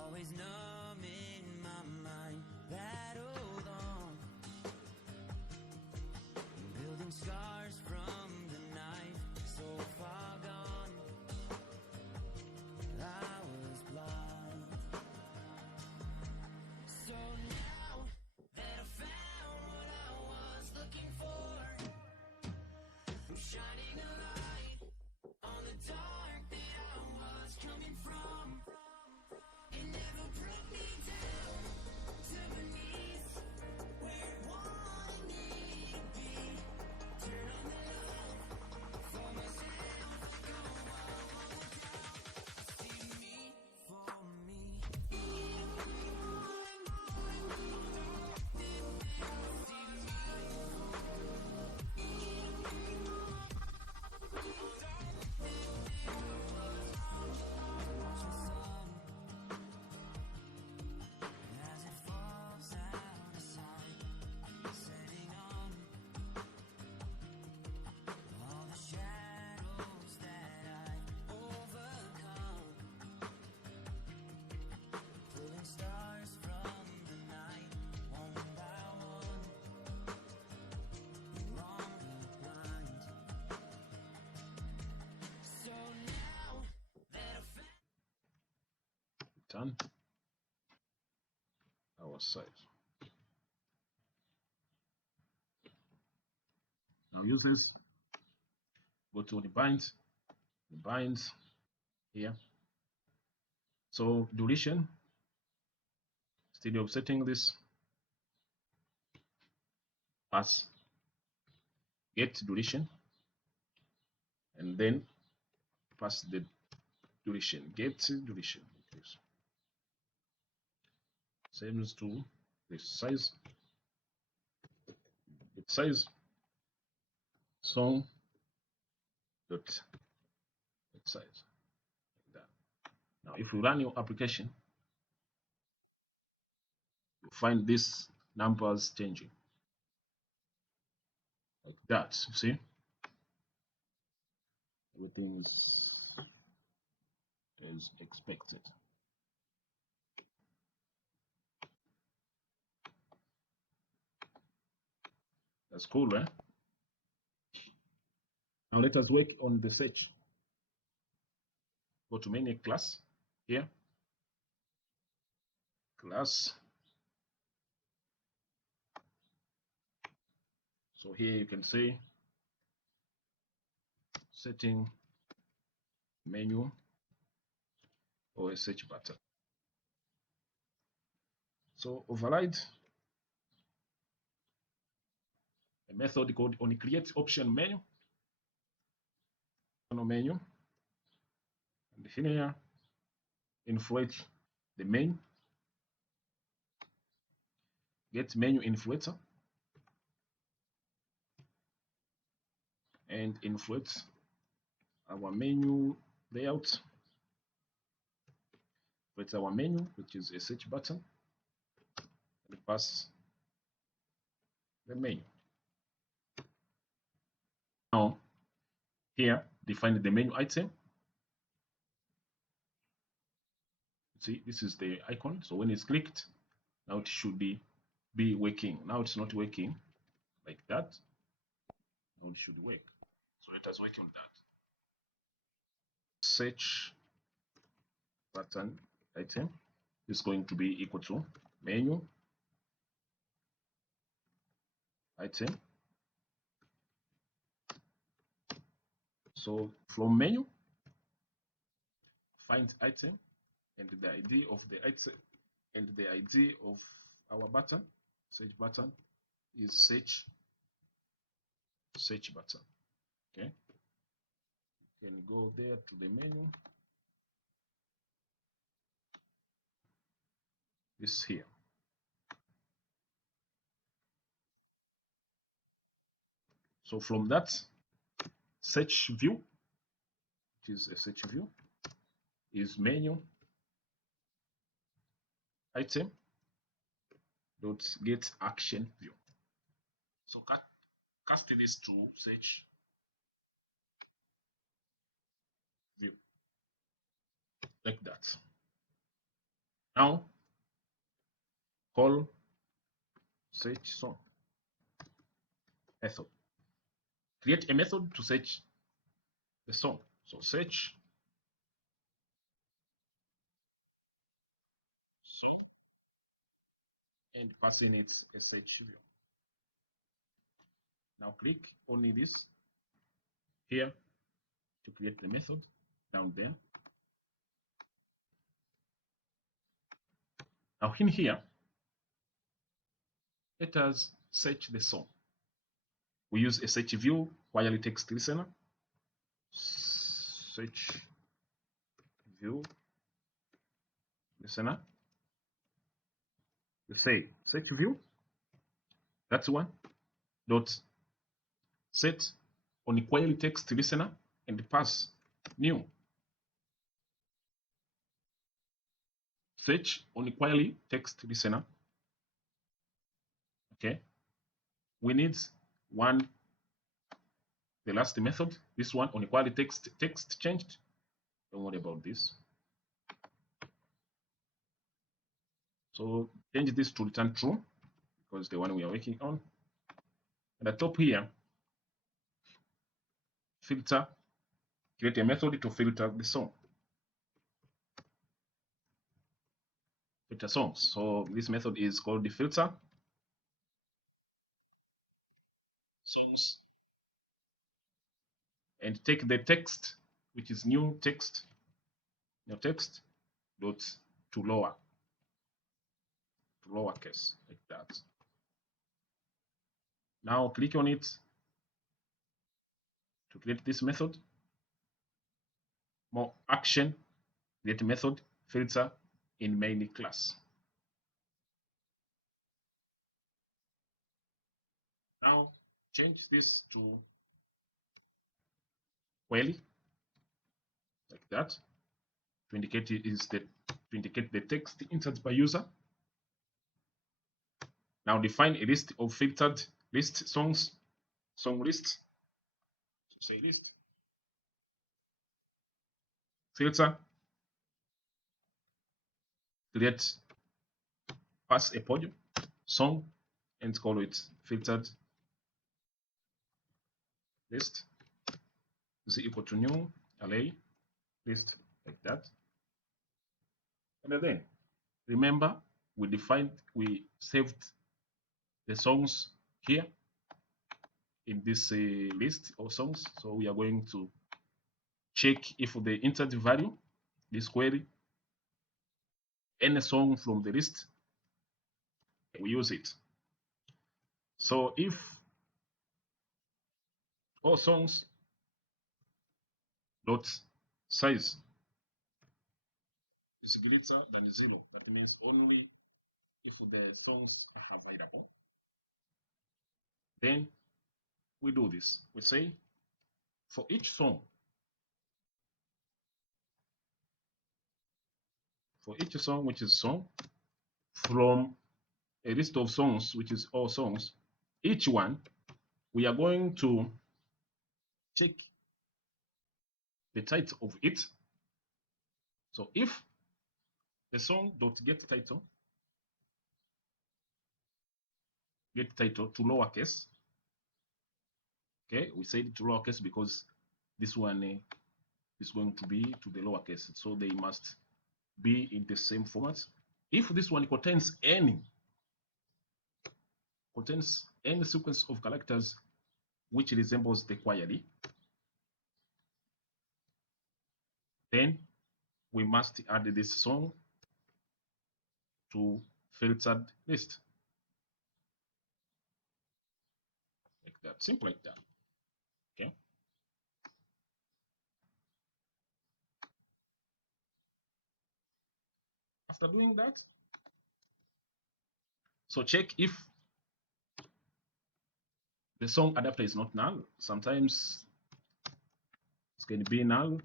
always numb in my mind, battled on, building scars from the knife, so far gone, I was blind. So now that I found what I was looking for, I'm shining a light on the dark that I was coming from. It never brought me down to my knees, where it wanted me to be. Turn on the love for myself, go all down. See me for me. As it falls out of sight, setting on all the shadows that I've overcome, pulling stars from the night, one by one, no longer blind. So now that I found Return our size. Now use this. Go to the binds here. So duration, instead of setting this as get duration, and then pass the duration, get duration. Same as to the size, get size song dot size, like that. Now if you run your application, you find these numbers changing like that. You see, everything is as expected. That's cool, right? Now let us work on the search. Go to main class here, class. So here you can say setting menu or a search button. So override a method called on create option menu. Menu, and here influence the main, get menu influencer, and influence our menu layout. With our menu, which is a search button, and pass the menu. Now here define the menu item. See, this is the icon. So when it's clicked, now it should be working. Now it's not working like that. Now it should work. So let us work on that. search button item is going to be equal to menu item. So from menu, find item, and the ID of the item and the ID of our button, search button, is search button. Okay, you can go there to the menu. This here. So from that search view, which is a search view, is menu item dot get action view. So cast this to search view like that. Now call search song method. Create a method to search the song. So search song and pass in it a search view. Now click on this here to create the method down there. Now in here, let us search the song. We use a search view while text listener. Search view listener. We say search view. That's one. Dot set on query text listener and pass new. Search on query text listener. Okay. We need one, the last method, this one on query text changed. Don't worry about this. So change this to return true because the one we are working on. At the top here, filter, create a method to filter the song. Filter songs. So this method is called the filter songs, and take the text, which is new text dot to lowercase like that. Now click on it to create this method. More action, create method filter in main class. Now change this to query like that to indicate the text entered by user. Now define a list of filtered list songs, song list. So say list filter, create, pass a podium song and call it filtered list is equal to new array list like that. And then remember we saved the songs here in this list of songs. So we are going to check if the entered value, this query, any song from the list, we use it. So if all songs dot size is greater than 0, that means only if the songs are available, then we do this. We say for each song, which is song, from a list of songs, which is all songs, each one, we are going to check the title of it. So if the song dot get title to lowercase, okay, we said to lowercase because this one is going to be to the lowercase, so they must be in the same format. If this one contains any sequence of characters which resembles the query, then we must add this song to filtered list. Like that, simple like that. Okay. After doing that, so check if the song adapter is not null. Sometimes it's going to be null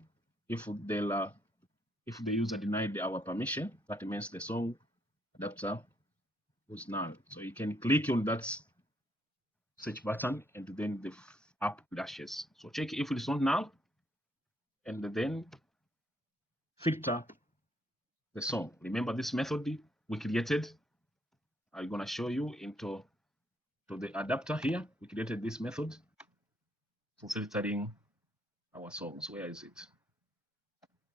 if the user denied our permission. That means the song adapter was null. So you can click on that search button and then the app flashes. So check if it's not null and then filter the song. Remember this method we created. I'm gonna show you into the adapter here. We created this method for filtering our songs. Where is it?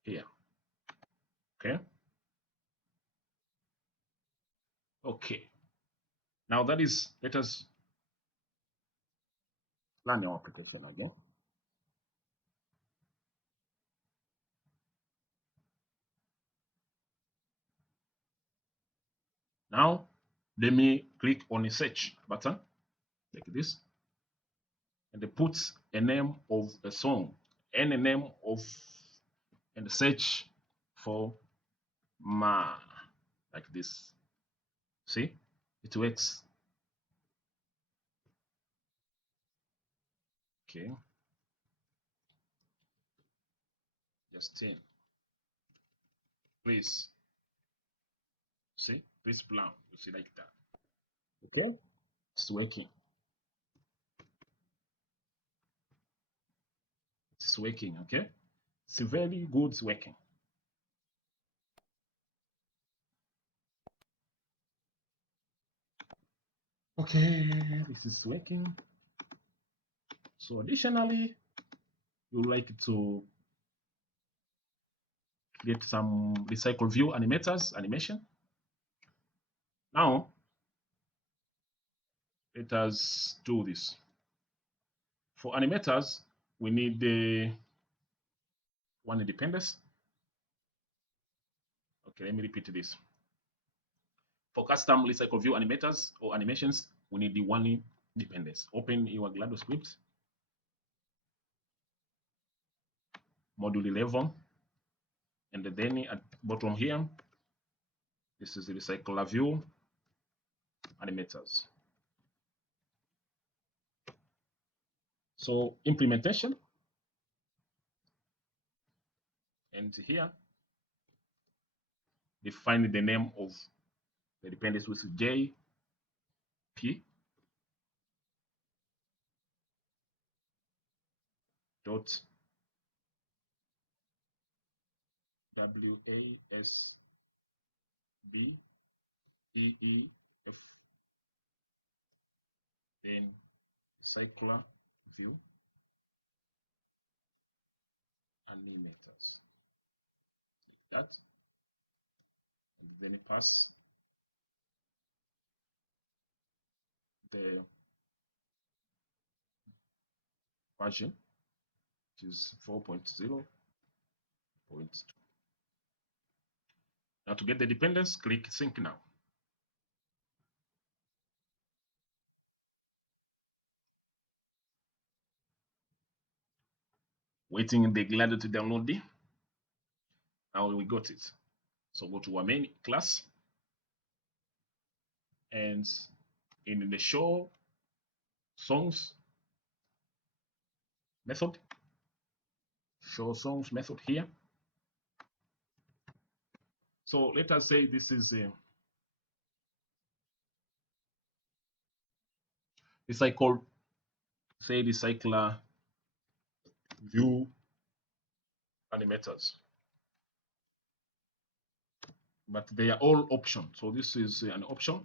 Here. Okay. Okay. Now that is, let us run our application again. Now let me click on a search button like this and put a name of a song, any name of, and search for ma, like this. See, it works. Okay. Justin, please. See, this plan, you see like that. Okay, it's working. It's working, okay? It's very good, it's working. Okay, this is working. So additionally, you like to get some recycle view animators animation. Now, let us do this. For animators, we need one independence. Okay, let me repeat this. For custom recycle view animators or animations, we need the one dependence. Open your GLaDOS script, module 11, and then at bottom here, this is the recyclerview animators. So implementation, and here define the name of the dependency with JP dot WASBEEF, then recycler view animators, like that, and then pass the version, which is 4.0.2. Now to get the dependence, click sync now. Waiting the GLaDOS to download it. Now we got it. So go to our main class, and in the show songs method, show songs method here. So let us say this is a recycle, say recycler view animators, but they are all option. So this is an option.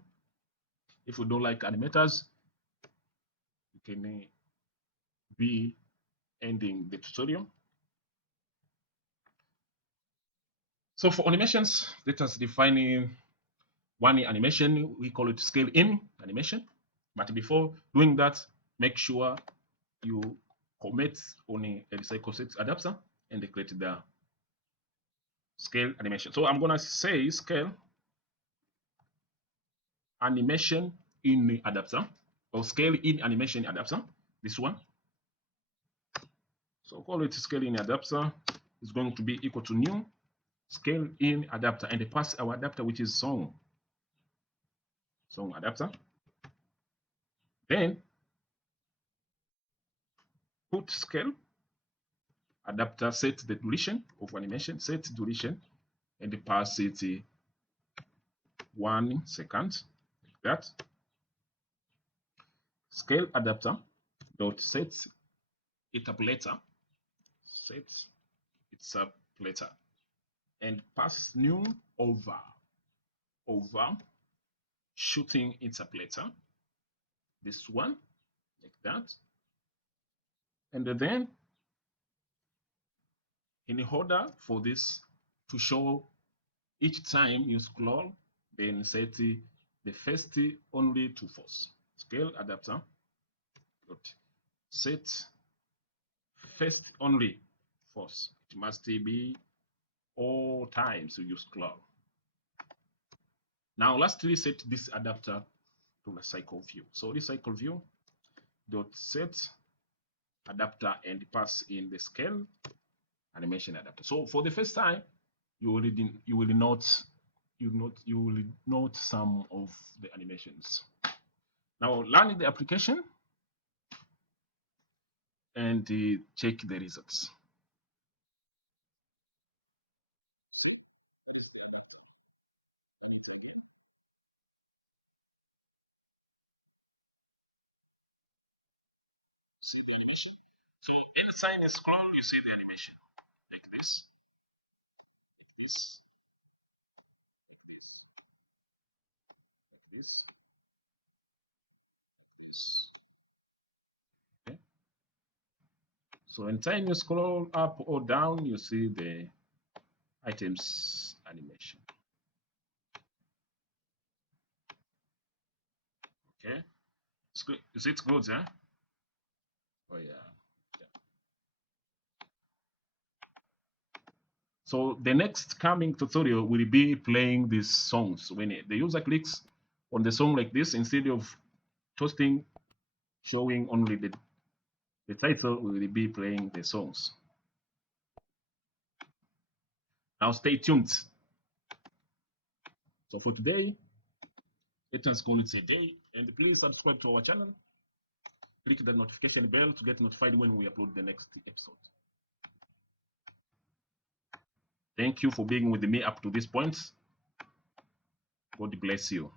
If we don't like animators, you can be ending the tutorial. So for animations, let us define one animation. We call it scale in animation. But before doing that, make sure you commit on a recycle set adapter and create the scale animation. So I'm gonna say scale animation in adapter or scale in animation adapter. This one. So call it scale in adapter is going to be equal to new scale in adapter and pass our adapter, which is song adapter. Then put scale adapter, set the duration of animation, set duration, and pass it 1 second, like that. Scale adapter dot set interpolator, set interpolator, and pass new over shooting interpolator, this one, like that. And then in order for this to show each time you scroll, then set the first only to false. Scale adapter dot set first only false. It must be all times you scroll. Now lastly, set this adapter to recycle view. So recycle view dot set adapter and pass in the scale animation adapter. So for the first time, you will note some of the animations. Now learn the application and check the results. See the animation. So anytime you scroll, you see the animation like this, like this, like this, like this. Okay. So anytime you scroll up or down, you see the items animation. Okay. It's good. Is it good, huh? Oh yeah. So the next coming tutorial will be playing these songs. When the user clicks on the song like this, instead of toasting, showing only the title, we will be playing the songs. Now stay tuned. So for today, let us call it a day. And please subscribe to our channel. Click the notification bell to get notified when we upload the next episode. Thank you for being with me up to this point. God bless you.